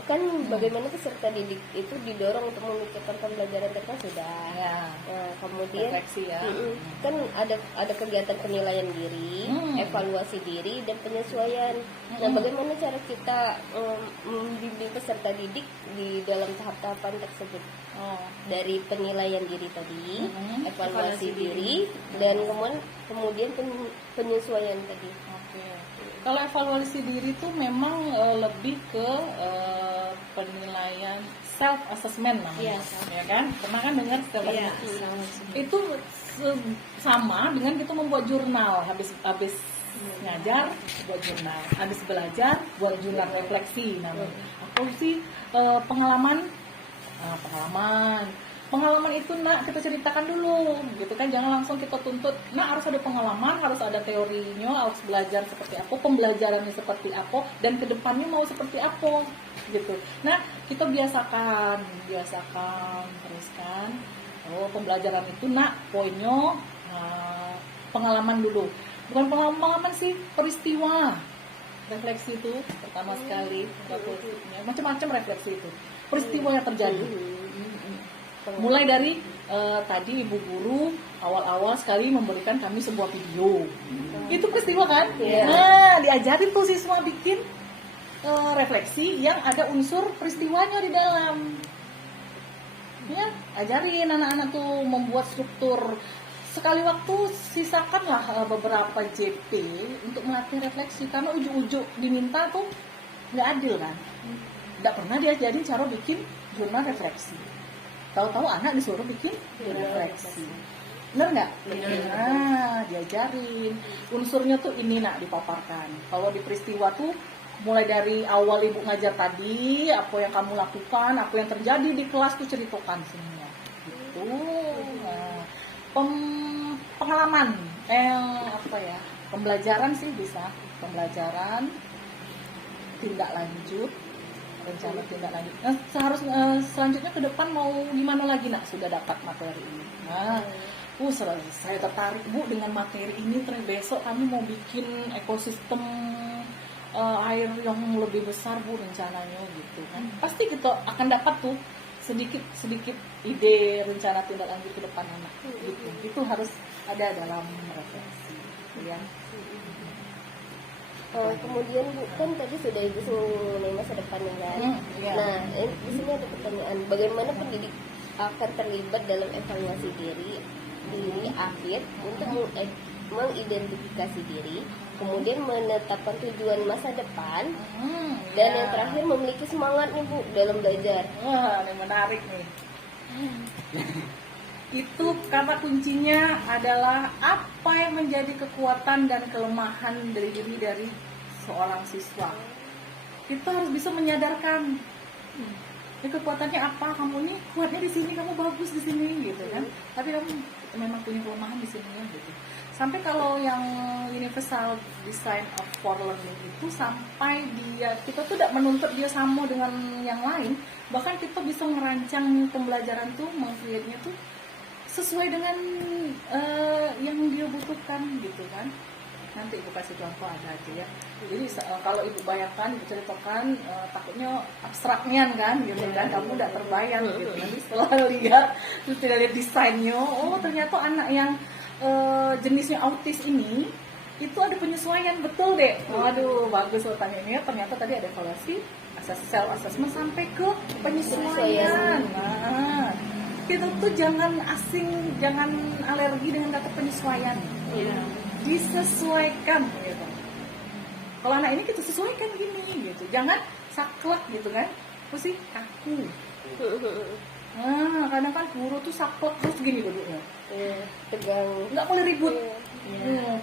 kan bagaimana peserta didik itu didorong untuk memikirkan pembelajaran mereka sudah. Nah, kemudian refleksi ya. Kan ada kegiatan penilaian diri, evaluasi diri dan penyesuaian. Nah, bagaimana cara kita membimbing peserta didik di dalam tahap-tahapan tersebut? Dari penilaian diri tadi, evaluasi diri, dan kemudian penyesuaian tadi. Oke. Kalau evaluasi diri tuh memang lebih ke penilaian self assessment namanya, ya kan? Pernah kan dengar self assessment? Itu sama dengan kita membuat jurnal habis ngajar buat jurnal, habis belajar buat jurnal refleksi namanya. Aku sih pengalaman itu nak kita ceritakan dulu gitu kan, jangan langsung kita tuntut nah harus ada pengalaman, harus ada teorinya, harus belajar seperti apa, pembelajarannya seperti apa, dan kedepannya mau seperti apa gitu. Nah kita biasakan teruskan. Oh pembelajaran itu nak poinnya pengalaman dulu, bukan pengalaman sih, peristiwa. Refleksi itu pertama sekali, refleksinya macam-macam refleksi itu, peristiwa yang terjadi. Mulai dari tadi ibu guru awal-awal sekali memberikan kami sebuah video, itu peristiwa kan? Nah diajarin tuh siswa bikin refleksi yang ada unsur peristiwanya di dalam. Ya, ajarin anak-anak tuh membuat struktur. Sekali waktu sisakanlah beberapa JP untuk melatih refleksi, karena ujuk-ujuk diminta tuh nggak adil kan? Nggak pernah diajarin cara bikin jurnal refleksi. Tahu-tahu anak disuruh bikin refleksi. Bener nggak? Nah, diajarin. Unsurnya tuh ini nak dipaparkan. Kalau di peristiwa tuh mulai dari awal ibu ngajar tadi, apa yang kamu lakukan, apa yang terjadi di kelas tuh ceritakan semua. Gitu. Nah, pengalaman, pembelajaran sih bisa. Pembelajaran, tindak lanjut, rencana tindak lanjut. Nah, selanjutnya ke depan mau gimana lagi nak sudah dapat materi ini. Nah, saya tertarik Bu dengan materi ini. Terus besok kami mau bikin ekosistem air yang lebih besar Bu rencananya gitu kan. Pasti kita akan dapat tuh sedikit ide rencana tindak lanjut ke depan anak gitu. Itu harus ada dalam refleksi ya. Kemudian Bu, kan tadi sudah Ibu mengenai masa depannya kan. Nah, di sini ada pertanyaan, bagaimana pendidik akan terlibat dalam evaluasi diri akhir untuk mengidentifikasi diri, kemudian menetapkan tujuan masa depan, dan yang terakhir memiliki semangat nih Bu dalam belajar. Wah, ini menarik nih. Itu karena kuncinya adalah apa yang menjadi kekuatan dan kelemahan dari diri dari seorang siswa. Kita harus bisa menyadarkan ini kekuatannya apa, kamu ini kuatnya di sini, kamu bagus di sini gitu kan. Tapi kamu memang punya kelemahan di sini ya gitu. Sampai kalau yang universal design of for learning itu sampai kita tuh tidak menuntut dia sama dengan yang lain, bahkan kita bisa merancang pembelajaran tuh, meng-create-nya tuh sesuai dengan yang dia butuhkan gitu kan. Nanti ibu kasih contoh ada aja ya. Jadi kalau ibu bayangkan, ibu ceritakan, takutnya abstraknya kan gitu kan, kamu udah terbayang gitu. Nanti setelah lihat, terus tidak lihat desainnya, oh ternyata anak yang jenisnya autis ini itu ada penyesuaian, betul deh. Waduh, bagus tanya ini ya. Ternyata tadi ada evaluasi, self assessment sampai ke penyesuaian. Nah, kita tuh jangan asing, jangan alergi dengan kata penyesuaian. Disesuaikan gitu. Kalau anak ini kita sesuaikan gini gitu, jangan saklek gitu kan, apa sih kaku. Nah, kadang kan guru tuh saklek terus gini duduknya, Tegang, nggak boleh ribut.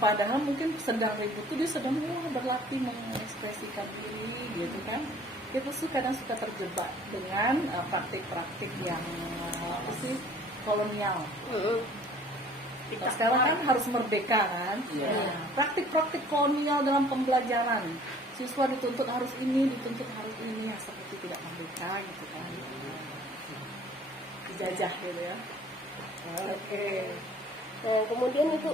Padahal mungkin sedang ribut tuh dia sedang berlatih mengekspresikan diri gitu kan. Kita tuh kadang suka terjebak dengan praktik-praktik yang apa sih, kolonial. Kita sekarang kan harus merdeka kan. Praktik-praktik kolonial dalam pembelajaran, siswa dituntut harus ini, ya, seperti tidak merdeka gitu kan, dijajah gitu ya. Oke. Nah, kemudian Ibu,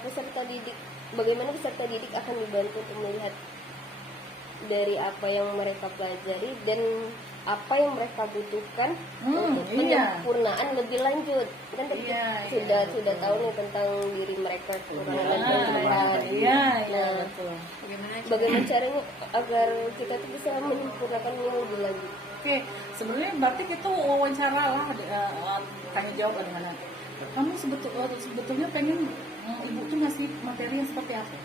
peserta didik, bagaimana peserta didik akan dibantu untuk melihat dari apa yang mereka pelajari dan apa yang mereka butuhkan untuk penyempurnaan lebih lanjut. Kan tadi sudah tahu nih tentang diri mereka, kekurangan dan kelebihan. Nah, bagaimana caranya agar kita tuh bisa menyempurnakannya lebih lanjut? Oke, sebenarnya berarti itu wawancara lah, tanya jawab dengan anak. Kamu sebetulnya pengen ibu tuh ngasih materi yang seperti apa?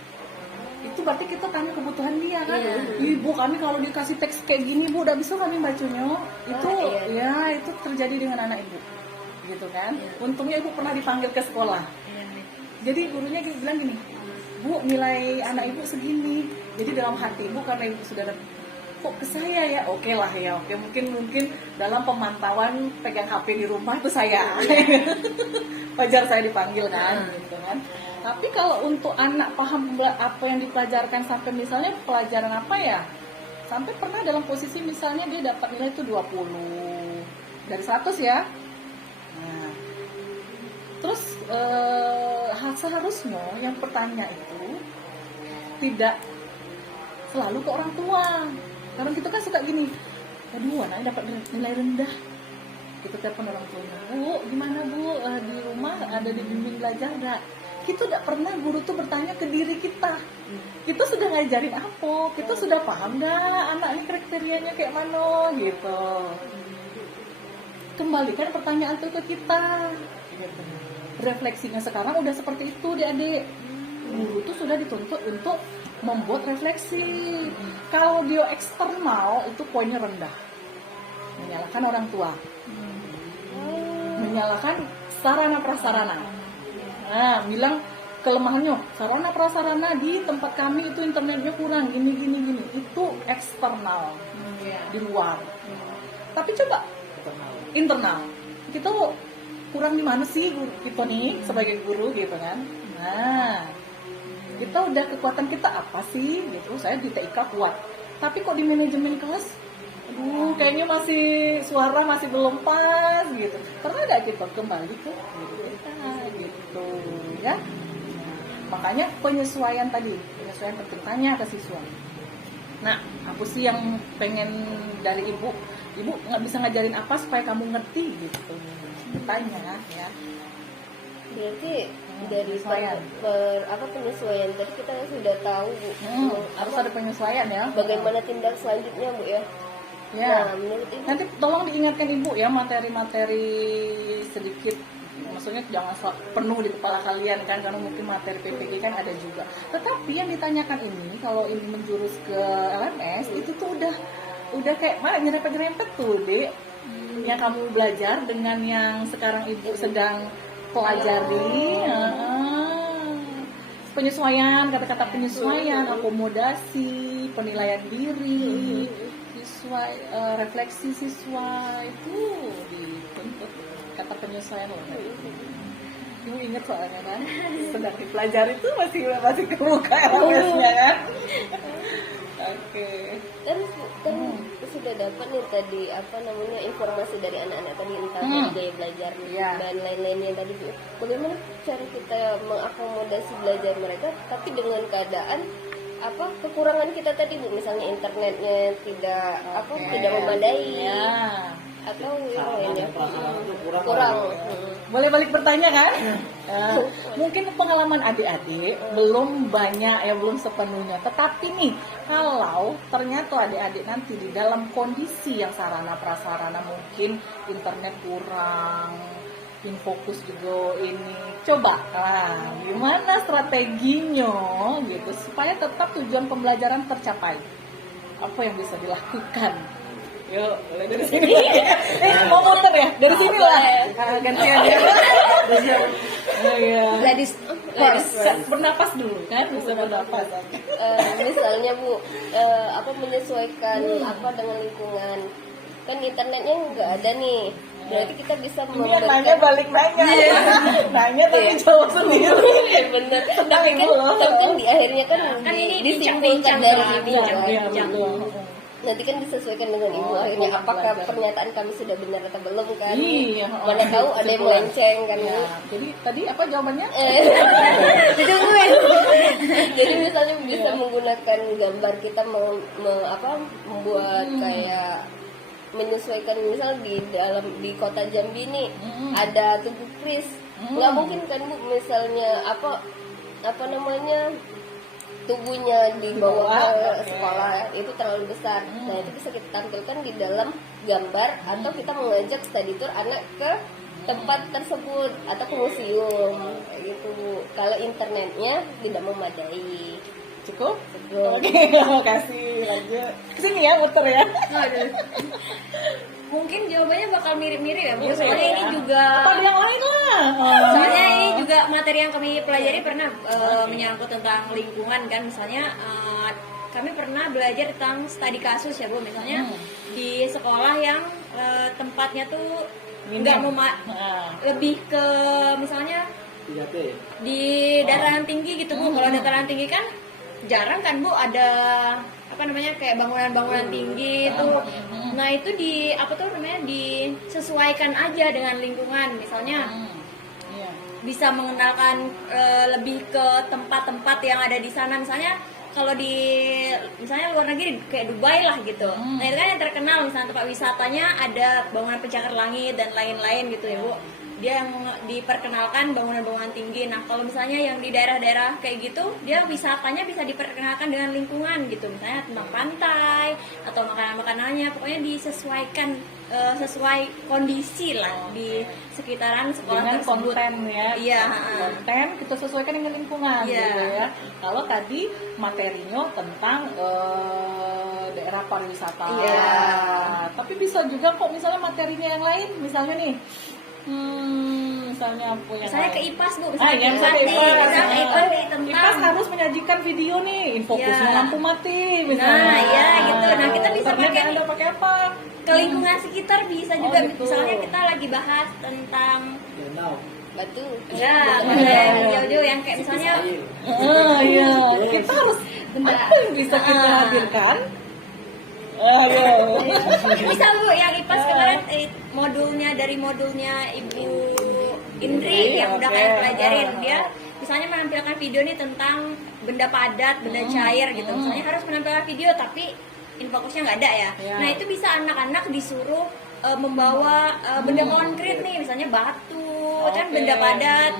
itu berarti kita tanya kebutuhan dia kan. Ibu kami kalau dikasih teks kayak gini Bu, udah bisa kami bacanya. Itu ya itu terjadi dengan anak ibu, gitu kan. Untungnya ibu pernah dipanggil ke sekolah. Jadi gurunya bilang gini, Bu, nilai anak ibu segini. Jadi dalam hati ibu karena ibu sudah kok ke saya ya, oke lah ya, oke mungkin dalam pemantauan pegang HP di rumah itu saya. Wajar saya dipanggil kan, gitu kan. Tapi kalau untuk anak paham apa yang dipelajarkan sampai misalnya pelajaran apa ya, sampai pernah dalam posisi misalnya dia dapat nilai itu 20 dari 100 ya. Nah, terus seharusnya yang bertanya itu tidak selalu ke orang tua. Karena kita kan suka gini, aduh anaknya dapat nilai rendah. Kita telepon orang tuanya, Bu, gimana Bu, di rumah ada dibimbing belajar enggak? Kita tidak pernah guru tuh bertanya ke diri kita. Kita sudah ngajarin apa? Kita sudah paham dah anak ini kriterianya kayak mana gitu. Kembalikan pertanyaan itu ke kita. Gitu. Refleksinya sekarang udah seperti itu, adik-adik. Guru tuh sudah dituntut untuk membuat refleksi. Kalau dia eksternal itu poinnya rendah. Menyalahkan orang tua. Menyalahkan sarana prasarana. Nah, bilang kelemahannya sarana prasarana di tempat kami itu internetnya kurang, gini. Itu eksternal, di luar. Tapi coba internal. Kita kurang di mana sih kita nih sebagai guru gitu kan? Nah, kita udah kekuatan kita apa sih? Gitu. Saya di TIK kuat. Tapi kok di manajemen kelas, aduh, kayaknya masih suara masih belum pas gitu. Pernah nggak kita kembali ke gitu ya? Makanya penyesuaian tadi, penyesuaian penting, tanya ke siswa. Nah, apa sih yang pengen dari ibu? Ibu nggak bisa ngajarin apa supaya kamu ngerti gitu? Bertanya ya. Berarti dari penyesuaian tadi kita sudah tahu Bu, harus ada penyesuaian ya. bagaimana tindak selanjutnya Bu ya. Ya. Nah, menurut Ibu, Nanti tolong diingatkan ibu ya materi-materi sedikit. Maksudnya jangan penuh di kepala kalian kan, karena mungkin materi PPG kan ada juga. Tetapi yang ditanyakan ini kalau ini menjurus ke LMS itu tuh udah kayak mana nyerempet tuh Dek. Yang kamu belajar dengan yang sekarang ibu sedang pelajari. Penyesuaian, kata-kata penyesuaian, akomodasi, penilaian diri, siswa, refleksi siswa itu dituntut. Kata penyesuaian loh. Ibu inget soalnya kan, sedang dipelajari itu masih kebuka LMS-nya kan. Oke. kan sudah dapat nih tadi informasi dari anak-anak tadi entah dari gaya belajar dan lain-lainnya tadi Bu. Bagaimana cara kita mengakomodasi belajar mereka tapi dengan keadaan kekurangan kita tadi Bu, misalnya internetnya tidak memadai atau lainnya kurang. Boleh balik bertanya kan? Mungkin pengalaman adik-adik belum banyak ya, belum sepenuhnya. Tetapi nih, kalau ternyata adik-adik nanti di dalam kondisi yang sarana prasarana mungkin internet kurang, infokus juga ini, coba gimana strateginya gitu supaya tetap tujuan pembelajaran tercapai. Apa yang bisa dilakukan? Yuk, mulai dari sini. Mau muter ya? Dari sini lah. Gantian ya. Ladies first. Bernapas dulu kan, bisa bernapas. Misalnya Bu, menyesuaikan dengan lingkungan. Kan internetnya nggak ada nih. Berarti kita bisa Ini nanya balik nanya. Nanya tapi jawab sendiri. Bener. Tapi kan di akhirnya kan disimpulkan dari ibu. Nanti kan disesuaikan dengan ibu akhirnya apakah pernyataan kami sudah benar atau belum kan. Mana tahu ada yang melenceng kan. Jadi tadi apa jawabannya? Ditungguin. Jadi misalnya bisa menggunakan gambar kita membuat kayak menyesuaikan, misal di kota Jambi nih ada tugu kris. Nggak mungkin kan Bu, misalnya tubuhnya dibawa ke sekolah itu terlalu besar. Nah itu bisa kita tampilkan di dalam gambar atau kita mengajak study tour anak ke tempat tersebut atau ke museum kayak gitu Bu. Kalau internetnya tidak memadai Cukup? Cukup. Oke, terima kasih. Lanjut. Kesini ya, muter ya. Aduh. Mungkin jawabannya bakal mirip-mirip ya, Bu. Mirip Soalnya ya. ini juga Atau ada yang lain lah. soalnya ini juga materi yang kami pelajari pernah menyangkut tentang lingkungan kan. Misalnya kami pernah belajar tentang studi kasus ya, Bu. Misalnya di sekolah yang tempatnya tuh nggak lebih ke misalnya 3T. di dataran tinggi gitu, Bu. Kalau dataran tinggi kan jarang kan, Bu, ada apa namanya kayak bangunan-bangunan tinggi itu. Nah, itu di apa tuh namanya disesuaikan aja dengan lingkungan. Misalnya Iya. bisa mengenalkan lebih ke tempat-tempat yang ada di sana. Misalnya kalau di misalnya luar negeri kayak Dubai lah gitu. Nah, itu kan yang terkenal misalnya tempat wisatanya ada bangunan pencakar langit dan lain-lain gitu ya, Bu. Dia yang diperkenalkan bangunan-bangunan tinggi. Nah, kalau misalnya yang di daerah-daerah kayak gitu, dia wisatanya bisa diperkenalkan dengan lingkungan gitu. Misalnya tentang pantai atau makanan-makanannya, pokoknya disesuaikan sesuai kondisi lah di sekitaran sekolah Dengan tersebut. konten ya. Iya, Konten kita sesuaikan dengan lingkungan Iya. gitu ya. Kalau tadi materinya tentang daerah pariwisata. Iya. Tapi bisa juga kok misalnya materinya yang lain, misalnya nih. Misalnya apa yang Misalnya lain? ke IPAS, Bu. Misalnya ke misalnya IPAS. nih tentang IPAS harus menyajikan video nih, infokusnya Iya. lampu mati misalnya. Nah, iya gitu. Nah, kita bisa Internet pakai Anda pakai apa? ke lingkungan sekitar bisa juga. gitu. Misalnya kita lagi bahas tentang Danau. Batu. ya yang jauh-jauh yang kayak misalnya Iya. Kita harus apa yang bisa kita hadirkan? bisa, Bu, yang IPAS kemarin dari modulnya Ibu Indri yang udah kalian pelajarin, dia misalnya menampilkan video nih tentang benda padat, benda cair gitu. Misalnya harus menampilkan video tapi infokusnya nggak ada ya. Nah, itu bisa anak-anak disuruh membawa benda konkret nih, misalnya batu, kan benda padat,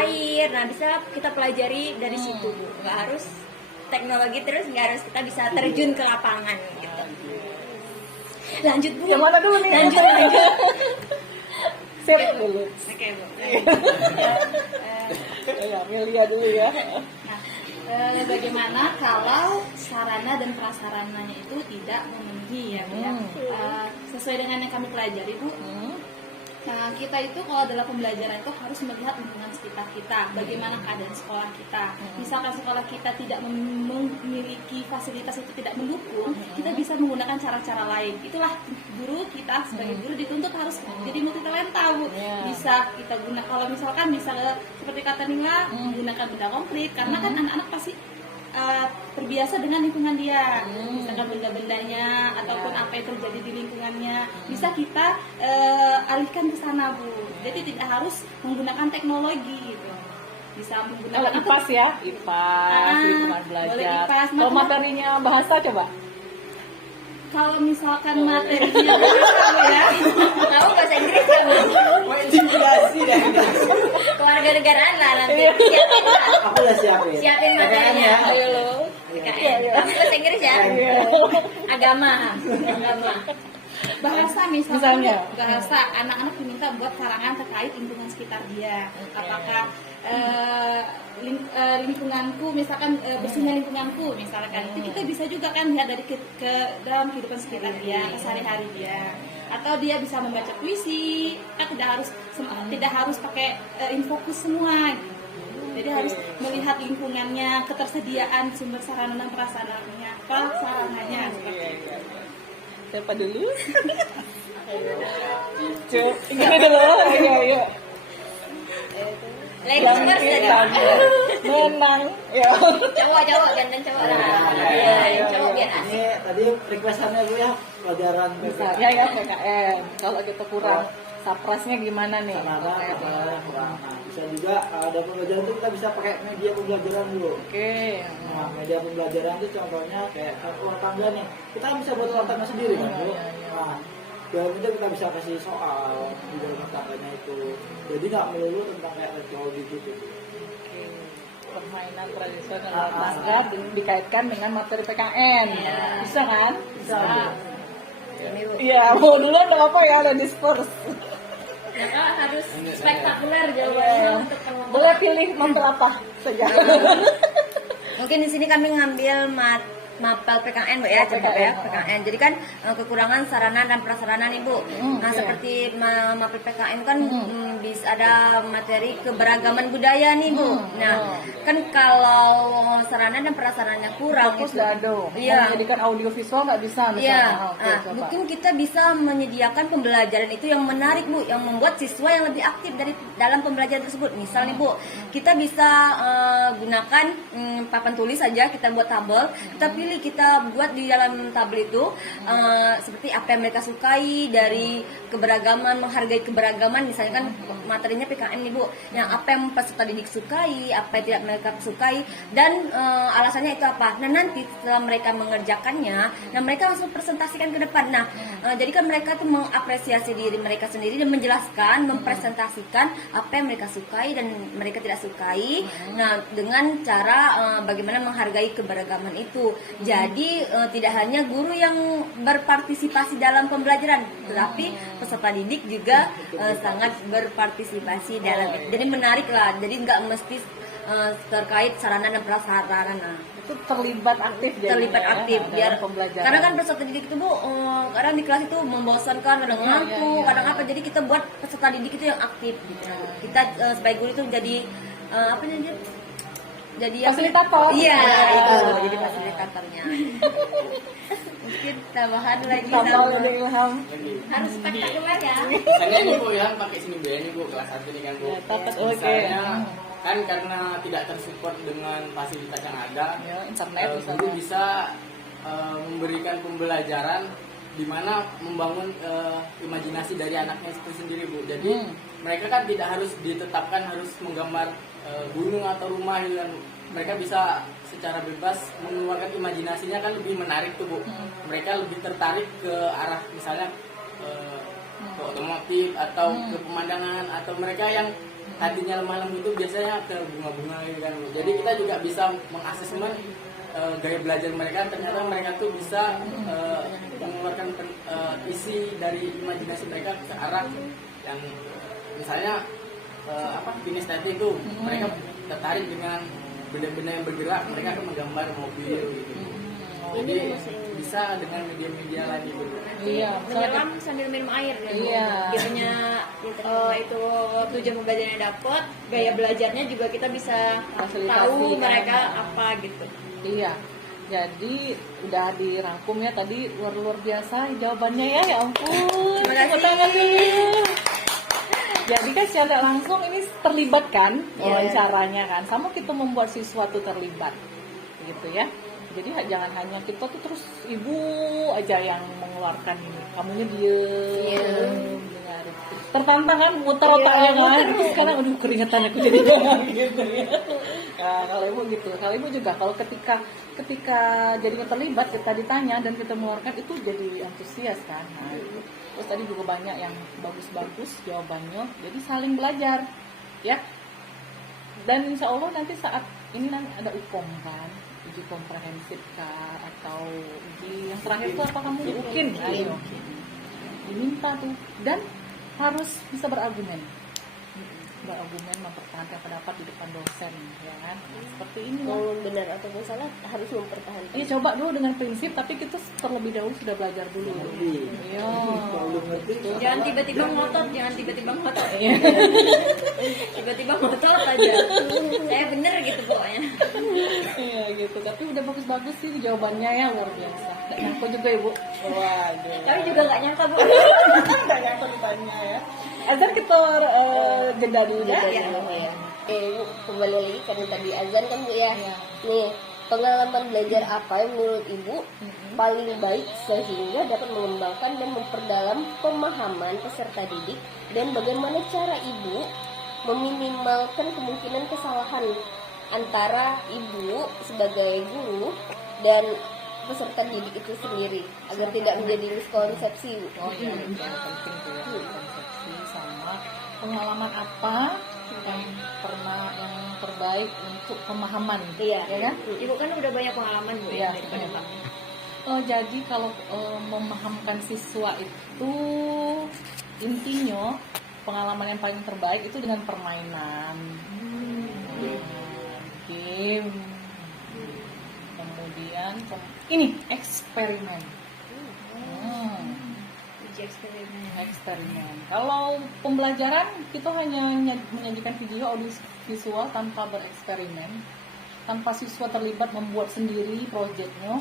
air. Nah, bisa kita pelajari dari situ, Bu. Nggak harus teknologi terus, nggak harus kita bisa terjun ke lapangan gitu. Lanjut, Bu. Yang mana dulu nih? Lanjut. Sip dulu. Oke, Bu. Ya, Milia dulu ya. Bagaimana kalau sarana dan prasarananya itu tidak memenuhi ya, Bu, ya? Sesuai dengan yang kami pelajari, Bu. Nah, kita itu kalau dalam pembelajaran itu harus melihat lingkungan sekitar kita, bagaimana keadaan sekolah kita. Misalkan sekolah kita tidak memiliki fasilitas itu tidak mendukung, kita bisa menggunakan cara-cara lain. Itulah guru kita sebagai guru dituntut harus jadi multi talenta, Bu. Bisa kita gunakan kalau misalkan bisa seperti kata Nila menggunakan benda konkret, karena kan anak-anak pasti terbiasa dengan lingkungan dia, misalkan benda-bendanya ataupun apa yang terjadi di lingkungannya bisa kita alihkan ke sana, Bu. Jadi tidak harus menggunakan teknologi gitu, bisa Kalau menggunakan IPAS ya, IPAS, lingkungan boleh belajar. IPAS. Kalau materinya bahasa coba. Kalau misalkan materinya ya, Tahu bahasa Inggris ya, Bu? Mau intimidasi deh. Keluarga negaraan lah nanti. Siapin lah. Aku udah siapin. Siapin materinya. Ayo lo. Tapi bahasa Inggris ya. Agama. bahasa misalnya bahasa anak-anak diminta buat karangan terkait lingkungan sekitar dia. Apakah lingkunganku, misalkan bersihnya lingkunganku, misalkan itu kita bisa juga kan lihat dari ke dalam kehidupan sekitar dia, sehari-hari dia. Atau dia bisa membaca puisi, kan tidak harus pakai infokus semua gitu. Jadi harus melihat lingkungannya, ketersediaan sumber sarana dan prasarananya, seperti itu. Siapa dulu? Cuk, ini dulu. Ayo. Ladies first tadi. Menang. Ya. Cowok ganteng cowok lah. Iya, cowok biar asik. Ini tadi requestannya Bu ya, pelajaran Ya PKN. Kalau kita kurang saprasnya gimana nih? sarana kurang. Nah, bisa juga ada pembelajaran itu kita bisa pakai media pembelajaran dulu. Oke. Nah, media pembelajaran itu contohnya kayak rumah tangga nih. Kita bisa buat rumah tangga sendiri kan, Bu? Nah, dalam itu kita bisa kasih soal di dalam rumah tangganya itu. Jadi nggak melulu tentang kayak teknologi gitu. Oke. Permainan tradisional rumah tangga dikaitkan dengan materi PKN. Bisa kan? Bisa. Iya, mau duluan nggak apa ya, ladies first. Maka harus spektakuler jawabannya untuk Boleh pilih nonton apa saja. Mungkin di sini kami ngambil mapel PKN Bu ya, contoh ya PKN. Jadi kan kekurangan sarana dan prasarana nih Bu. Nah seperti mapel PKN kan bisa ada materi keberagaman budaya nih Bu. Nah kan kalau sarana dan prasarananya kurang Fokus itu, dado. iya. Menjadikan audiovisual nggak bisa misalnya. Iya, Oke, nah, coba. mungkin kita bisa menyediakan pembelajaran itu yang menarik Bu, yang membuat siswa yang lebih aktif dari dalam pembelajaran tersebut. Misal nih Bu, kita bisa gunakan papan tulis saja, kita buat tabel, kita pilih, kita buat di dalam tabel itu seperti apa yang mereka sukai dari keberagaman, menghargai keberagaman. Misalnya kan materinya PKN nih Bu, yang apa yang peserta didik sukai, apa yang tidak mereka sukai, dan alasannya itu apa. Nah nanti setelah mereka mengerjakannya, nah mereka langsung presentasikan ke depan. Nah jadi kan mereka tuh mengapresiasi diri mereka sendiri dan menjelaskan, mempresentasikan apa yang mereka sukai dan mereka tidak sukai. Nah dengan cara bagaimana menghargai keberagaman itu. Jadi tidak hanya guru yang berpartisipasi dalam pembelajaran, tetapi peserta didik juga sangat berpartisipasi dalam itu. Jadi menarik lah. Jadi nggak mesti terkait sarana dan prasarana. Itu terlibat aktif jadinya, Terlibat ya, aktif dalam biar pembelajaran. karena kan peserta didik itu Bu kadang di kelas itu membosankan, kadang ngantuk, kadang apa. Jadi kita buat peserta didik itu yang aktif gitu. Kita sebagai guru itu jadi apa namanya? Jadi Fasilitator. Iya, Ya. itu jadi fasilitatornya. Mungkin tambahan lagi Tambah sama dari Ilham. harus spektakuler ya. Misalnya nih Bu ya, pakai sini B nih Bu, kelas 1 nih kan Bu. Ya, dapat, oke. Misalnya kan karena tidak tersupport dengan fasilitas yang ada, Ya, internet guru bisa memberikan pembelajaran di mana membangun imajinasi dari anaknya itu sendiri Bu. Jadi mereka kan tidak harus ditetapkan harus menggambar gunung atau rumah gitu kan. Mereka bisa secara bebas mengeluarkan imajinasinya, kan lebih menarik tuh Bu. Mereka lebih tertarik ke arah misalnya ke otomotif atau ke pemandangan, atau mereka yang hatinya lemah lembut itu biasanya ke bunga-bunga gitu kan Bu. Jadi kita juga bisa mengasesmen gaya belajar mereka. Ternyata mereka tuh bisa mengeluarkan isi dari imajinasi mereka ke arah yang misalnya kinestetik itu mereka tertarik dengan benda-benda yang bergerak, mereka akan menggambar mobil gitu. Jadi bisa dengan media-media lagi Bu. Iya, Menyelam sambil minum air kan. Iya. Kitanya itu tujuan pembelajarannya dapat, gaya belajarnya juga kita bisa Fasilitasi, tahu kan. mereka apa gitu. Iya. Jadi udah dirangkum ya tadi, luar biasa jawabannya ya ampun. Terima kasih. Tepuk tangan dulu. Jadi kan secara langsung ini terlibat kan wawancaranya kan, sama kita membuat siswa tuh terlibat gitu ya. Jadi jangan hanya kita tuh terus ibu aja yang mengeluarkan ini, kamunya diem dengar. Tertantang kan muter otaknya kan, terus sekarang aduh keringetan aku jadi gitu ya. Nah, kalau ibu gitu, kalau ibu juga kalau ketika jadinya terlibat, kita ditanya dan kita mengeluarkan itu jadi antusias kan. Nah, itu. Terus tadi juga banyak yang bagus-bagus jawabannya, jadi saling belajar ya. Dan insya Allah nanti saat ini nanti ada UKOM kan, uji komprehensif kah, atau uji yang terakhir itu apa kamu UKIN, ayo diminta tuh, dan harus bisa berargumen mempertahankan pendapat di depan dosen ya kan, seperti ini lah. Mau benar ataupun salah harus mempertahankan. Iya, coba dulu dengan prinsip, tapi kita terlebih dahulu sudah belajar dulu. Iya. Kalau ngerti Jangan tiba-tiba ngotot, Iya. tiba-tiba ngotot aja. Saya bener gitu pokoknya. Iya gitu, tapi udah bagus-bagus sih jawabannya ya, luar biasa. Nggak nyangka juga ibu. Waduh. Tapi juga nggak nyangka Bu. Nggak nyangka ditanya ya. Azan kita jeda dulu Ya, ya. ya. Bu, kembali lagi karena tadi azan kan Bu ya. Iya. Nih, pengalaman belajar apa yang menurut Ibu paling baik sehingga dapat mengembangkan dan memperdalam pemahaman peserta didik, dan bagaimana cara Ibu meminimalkan kemungkinan kesalahan antara Ibu sebagai guru dan peserta didik itu sendiri agar tidak menjadi miskonsepsi Bu. Oh iya, itu yang penting tuh ya, konsepsi sama pengalaman apa yang pernah yang terbaik untuk pemahaman, Iya. ya kan? Ibu kan udah banyak pengalaman Bu Iya. ya daripada kami. Jadi kalau memahamkan siswa itu intinya pengalaman yang paling terbaik itu dengan permainan, game, kemudian ini eksperimen. Uji eksperimen. Eksperimen. Kalau pembelajaran kita hanya menyajikan video audio visual tanpa bereksperimen, tanpa siswa terlibat membuat sendiri proyeknya,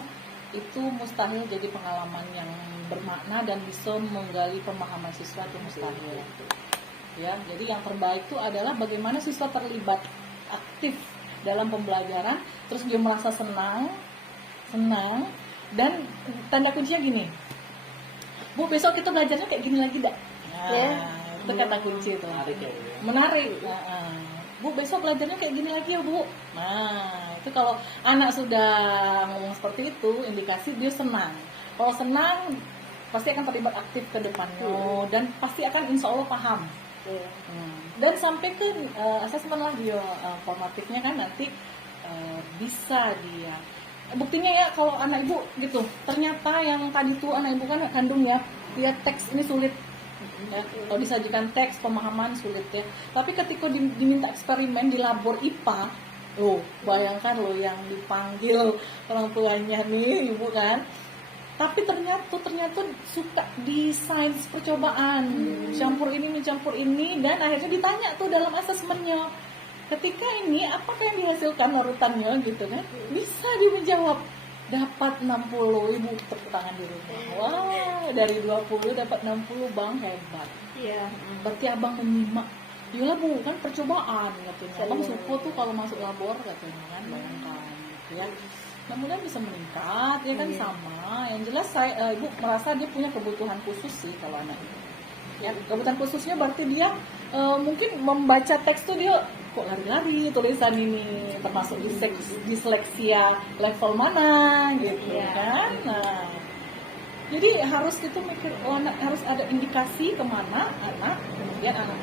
itu mustahil jadi pengalaman yang bermakna dan bisa menggali pemahaman siswa, itu mustahil. Ya, jadi yang terbaik itu adalah bagaimana siswa terlibat aktif dalam pembelajaran, terus dia merasa senang, dan tanda kuncinya gini, Bu, besok kita belajarnya kayak gini lagi dah. Nah, itu kata kunci itu. Menarik. Bu, besok belajarnya kayak gini lagi ya, Bu. Nah, itu kalau anak sudah ngomong seperti itu, indikasi dia senang. Kalau senang, pasti akan terlibat aktif ke depannya dan pasti akan insya Allah paham. Dan sampai ke asesmen lah dia formatifnya kan nanti bisa dia. Buktinya ya kalau anak ibu gitu, ternyata yang tadi tuh anak ibu kan kandung ya, dia teks ini sulit ya, kalau disajikan teks pemahaman sulit ya, tapi ketika diminta eksperimen di labor IPA, bayangkan yang dipanggil orang tuanya nih ibu kan, tapi ternyata suka di sains percobaan, campur ini mencampur ini, dan akhirnya ditanya tuh dalam asesmennya, ketika ini apakah yang dihasilkan urutannya gitu kan, bisa dia menjawab dapat 60. Ibu tepuk tangan di rumah, wah dari 20 dapat 60 bang, hebat. Iya. Berarti abang menyimak. Iyalah Bu, kan percobaan katanya, abang suka tuh kalau masuk labor katanya kan, bayangkan gitu ya. Mudah-mudahan bisa meningkat ya kan. Sama yang jelas saya ibu merasa dia punya kebutuhan khusus sih kalau anak itu ya, kebutuhan khususnya berarti dia mungkin membaca teks tuh dia kok lari-lari tulisan ini, termasuk disleksia level mana gitu kan. Nah, jadi harus itu mikir, harus ada indikasi kemana anak, kemudian anak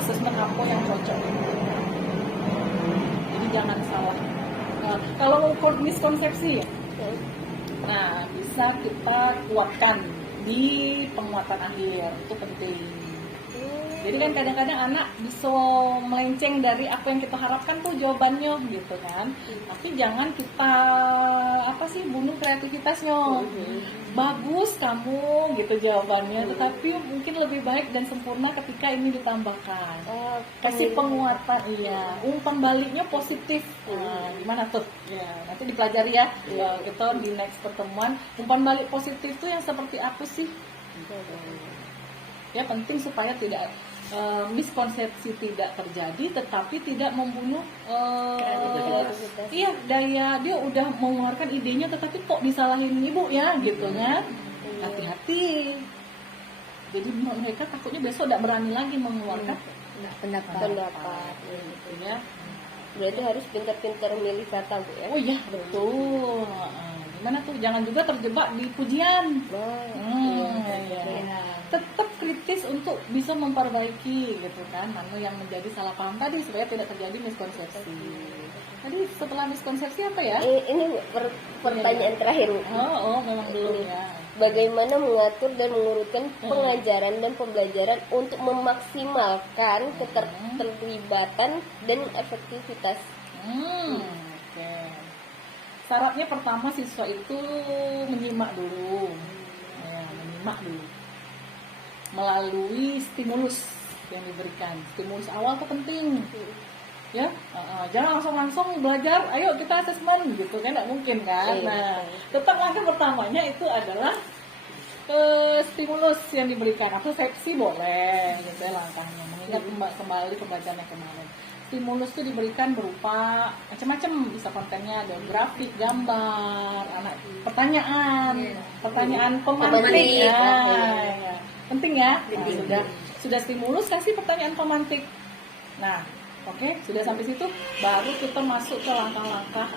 asesmen apa yang cocok. Jadi jangan salah. Kalau ukur miskonsepsi, nah bisa kita kuatkan di penguatan akhir, itu penting. Jadi kan kadang-kadang anak bisa melenceng dari apa yang kita harapkan tuh jawabannya gitu kan. Tapi jangan kita bunuh kreativitasnya. Bagus kamu gitu jawabannya, tetapi mungkin lebih baik dan sempurna ketika ini ditambahkan. Kasih penguatan, iya. Umpan baliknya positif. Nah, gimana tuh? Ya, nanti dipelajari ya. Kita di next pertemuan. Umpan balik positif tuh yang seperti apa sih? Ya penting supaya tidak miskonsepsi tidak terjadi, tetapi tidak membunuh daya dia udah mengeluarkan idenya, tetapi kok disalahin ibu ya gitu kan. Hati-hati. Jadi mereka takutnya besok tidak berani lagi mengeluarkan pendapat gitu ya. Berarti harus pintar-pintar milih kata Bu ya. Oh iya betul. Gimana tuh, jangan juga terjebak di pujian. Tetap kritis untuk bisa memperbaiki gitu kan, mana yang menjadi salah paham tadi supaya tidak terjadi miskonsepsi. Tadi setelah miskonsepsi apa ya? Ini pertanyaan terakhir. Memang belum ya. Bagaimana mengatur dan mengurutkan pengajaran dan pembelajaran untuk memaksimalkan keterlibatan dan efektivitas? Oke. Syaratnya pertama siswa itu menyimak dulu, melalui stimulus yang diberikan. Stimulus awal itu penting, ya. Jangan langsung belajar. Ayo kita asesmen gitu kan, nggak mungkin kan. Nah, tetap langkah pertamanya itu adalah stimulus yang diberikan. Persepsi boleh, gitu ya langkahnya. Mengingat kembali pembelajaran yang kemarin. Stimulus itu diberikan berupa macam-macam, bisa kontennya ada grafik, gambar, pertanyaan pemantik ya. Penting ya. Sudah stimulus, kasih pertanyaan pemantik. Nah, oke, sudah sampai situ baru kita masuk ke langkah-langkah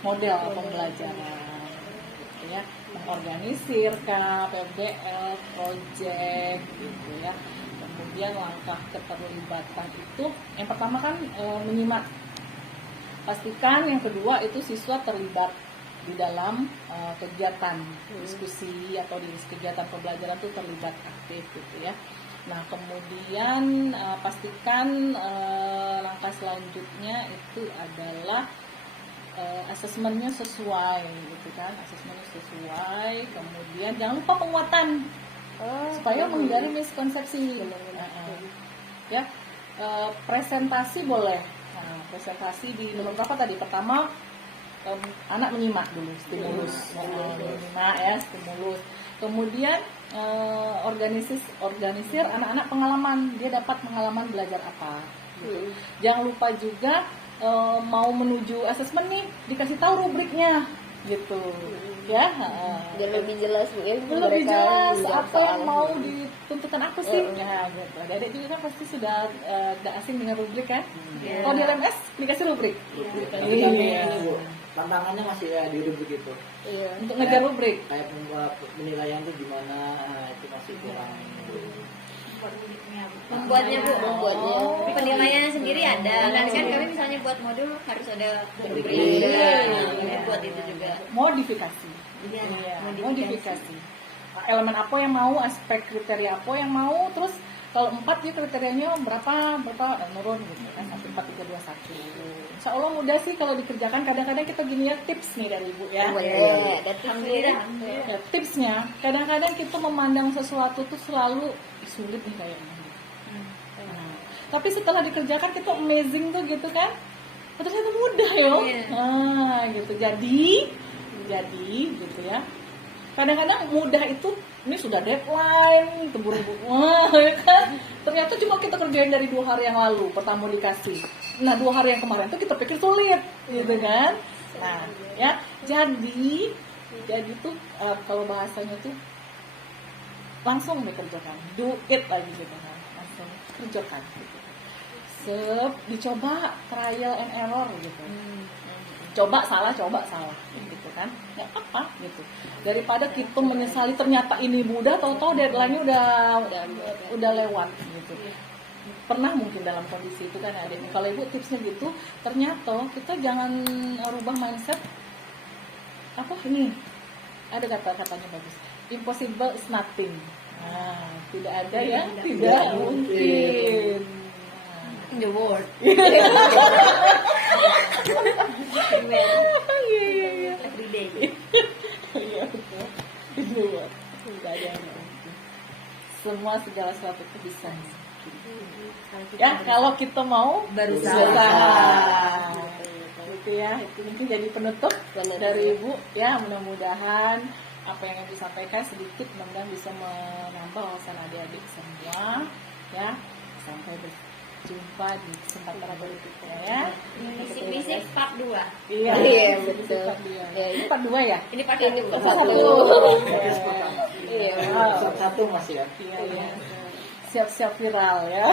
model pembelajaran gitu ya. Mengorganisir PBL, project gitu ya. Kemudian langkah keterlibatan itu yang pertama kan menyimak, pastikan. Yang kedua itu siswa terlibat di dalam kegiatan diskusi atau di kegiatan pembelajaran itu terlibat aktif gitu ya. Nah kemudian pastikan langkah selanjutnya itu adalah asesmennya sesuai gitu kan, asesmennya sesuai. Kemudian jangan lupa penguatan supaya menghindari miskonsepsi. Ya, presentasi boleh. Nah, presentasi di nomor berapa tadi? Pertama, anak menyimak dulu, stimulus, menyimak ya, stimulus. Kemudian organisir anak-anak pengalaman, dia dapat pengalaman belajar apa. Gitu. Jangan lupa juga mau menuju asesmen nih, dikasih tahu rubriknya gitu, ya. Biar lebih jelas Bu ya, Lebih mereka jelas menjawab apa yang soal. mau ditentukan apa sih. Nah, gitu. Adik juga kan pasti sudah gak asing dengan rubrik kan. Kalau di LMS dikasih rubrik. Tapi kami ini Bu, tantangannya masih ya di rubrik itu. Iya. Untuk ngejar rubrik. Kayak penilaian itu gimana, itu masih kurang. Membuatnya Bu, Membuatnya. penilaiannya sendiri ada. Dan kan kami misalnya buat modul harus ada rubrik. Iya. Kami buat itu juga. Modifikasi. Iya, Iya, modifikasi. modifikasi. Elemen apa yang mau, aspek kriteria apa yang mau, terus kalau 4 ya kriterianya berapa menurun gitu kan, sampai 4, 3, 2, 1. Insya Allah mudah sih kalau dikerjakan. Kadang-kadang kita gini ya, tips nih dari Ibu ya. Boleh. Dan Alhamdulillah. Ya, tipsnya, kadang-kadang kita memandang sesuatu tuh selalu sulit nih kayaknya. Nah, tapi setelah dikerjakan kita amazing tuh gitu kan, ternyata mudah ya. Nah, gitu. Jadi gitu ya. Kadang-kadang mudah itu, ini sudah deadline, keburu-buru, ya kan? Ternyata cuma kita kerjain dari 2 hari yang lalu, pertama dikasih. Nah, 2 hari yang kemarin tuh kita pikir sulit, gitu kan? Nah, ya, jadi tuh kalau bahasanya tuh langsung dikerjakan, do it lagi gitu kan, langsung kerjakan. Gitu. Dicoba trial and error gitu. Coba salah gitu kan, nggak apa gitu. Daripada kita menyesali ternyata ini mudah, tahu-tahu deadline-nya udah lewat gitu. Pernah mungkin dalam kondisi itu kan ada. Kalau Ibu tipsnya gitu, ternyata kita jangan rubah mindset. Apa ini? Ada kata-katanya bagus. Impossible is nothing. Nah, tidak ada yang tidak mungkin. In the world. Every day. Iya betul. Itu tidak ada yang mungkin. Semua segala sesuatu itu bisa. Ya kalau kita mau berusaha. Gitu ya. Itu mungkin jadi penutup dari Ibu ya. Mudah-mudahan apa yang disampaikan sedikit mudah-mudahan bisa menambah wawasan adik-adik semua ya. Sampai berjumpa di kesempatan berikutnya ya. Bisik-bisik part 2. Iya, betul. Ya, ini part 2 ya? Ini part Ini 1. part Satu. Iya. Satu masih ya. Iya. Siap-siap viral ya.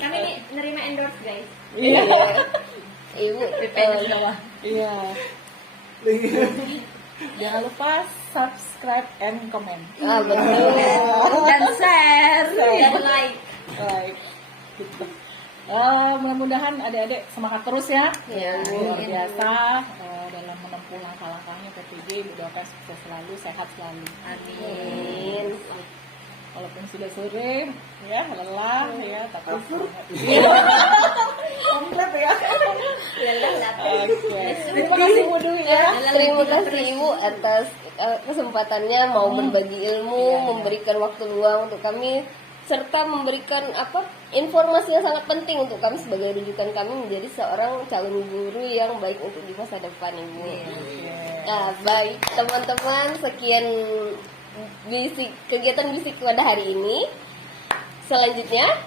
Kami nih nerima endorse guys. Iya. Ibu Iya. Jangan lupa subscribe and comment. betul. Dan share dan like. Baik. Gitu. Mudah-mudahan adik-adik semangat terus ya. Iya. Luar biasa dalam menempuh langkah-langkahnya PPG. Mudah-mudahan sukses selalu, sehat selalu. Amin. Walaupun sudah sore, ya lelah, ya tapi komplek ya. Oke. Terima kasih Bu Dwi ya. Terima kasih Ibu atas kesempatannya mau berbagi ilmu, memberikan waktu luang untuk kami, serta memberikan informasi yang sangat penting untuk kami sebagai rujukan kami menjadi seorang calon guru yang baik untuk di masa depan Ibu. Nah, baik teman-teman, sekian kegiatan bisik pada hari ini. Selanjutnya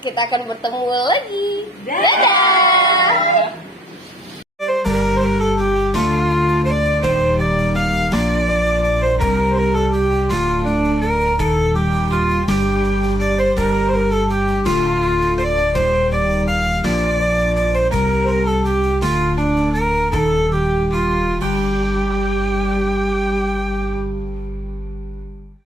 kita akan bertemu lagi. Dadah.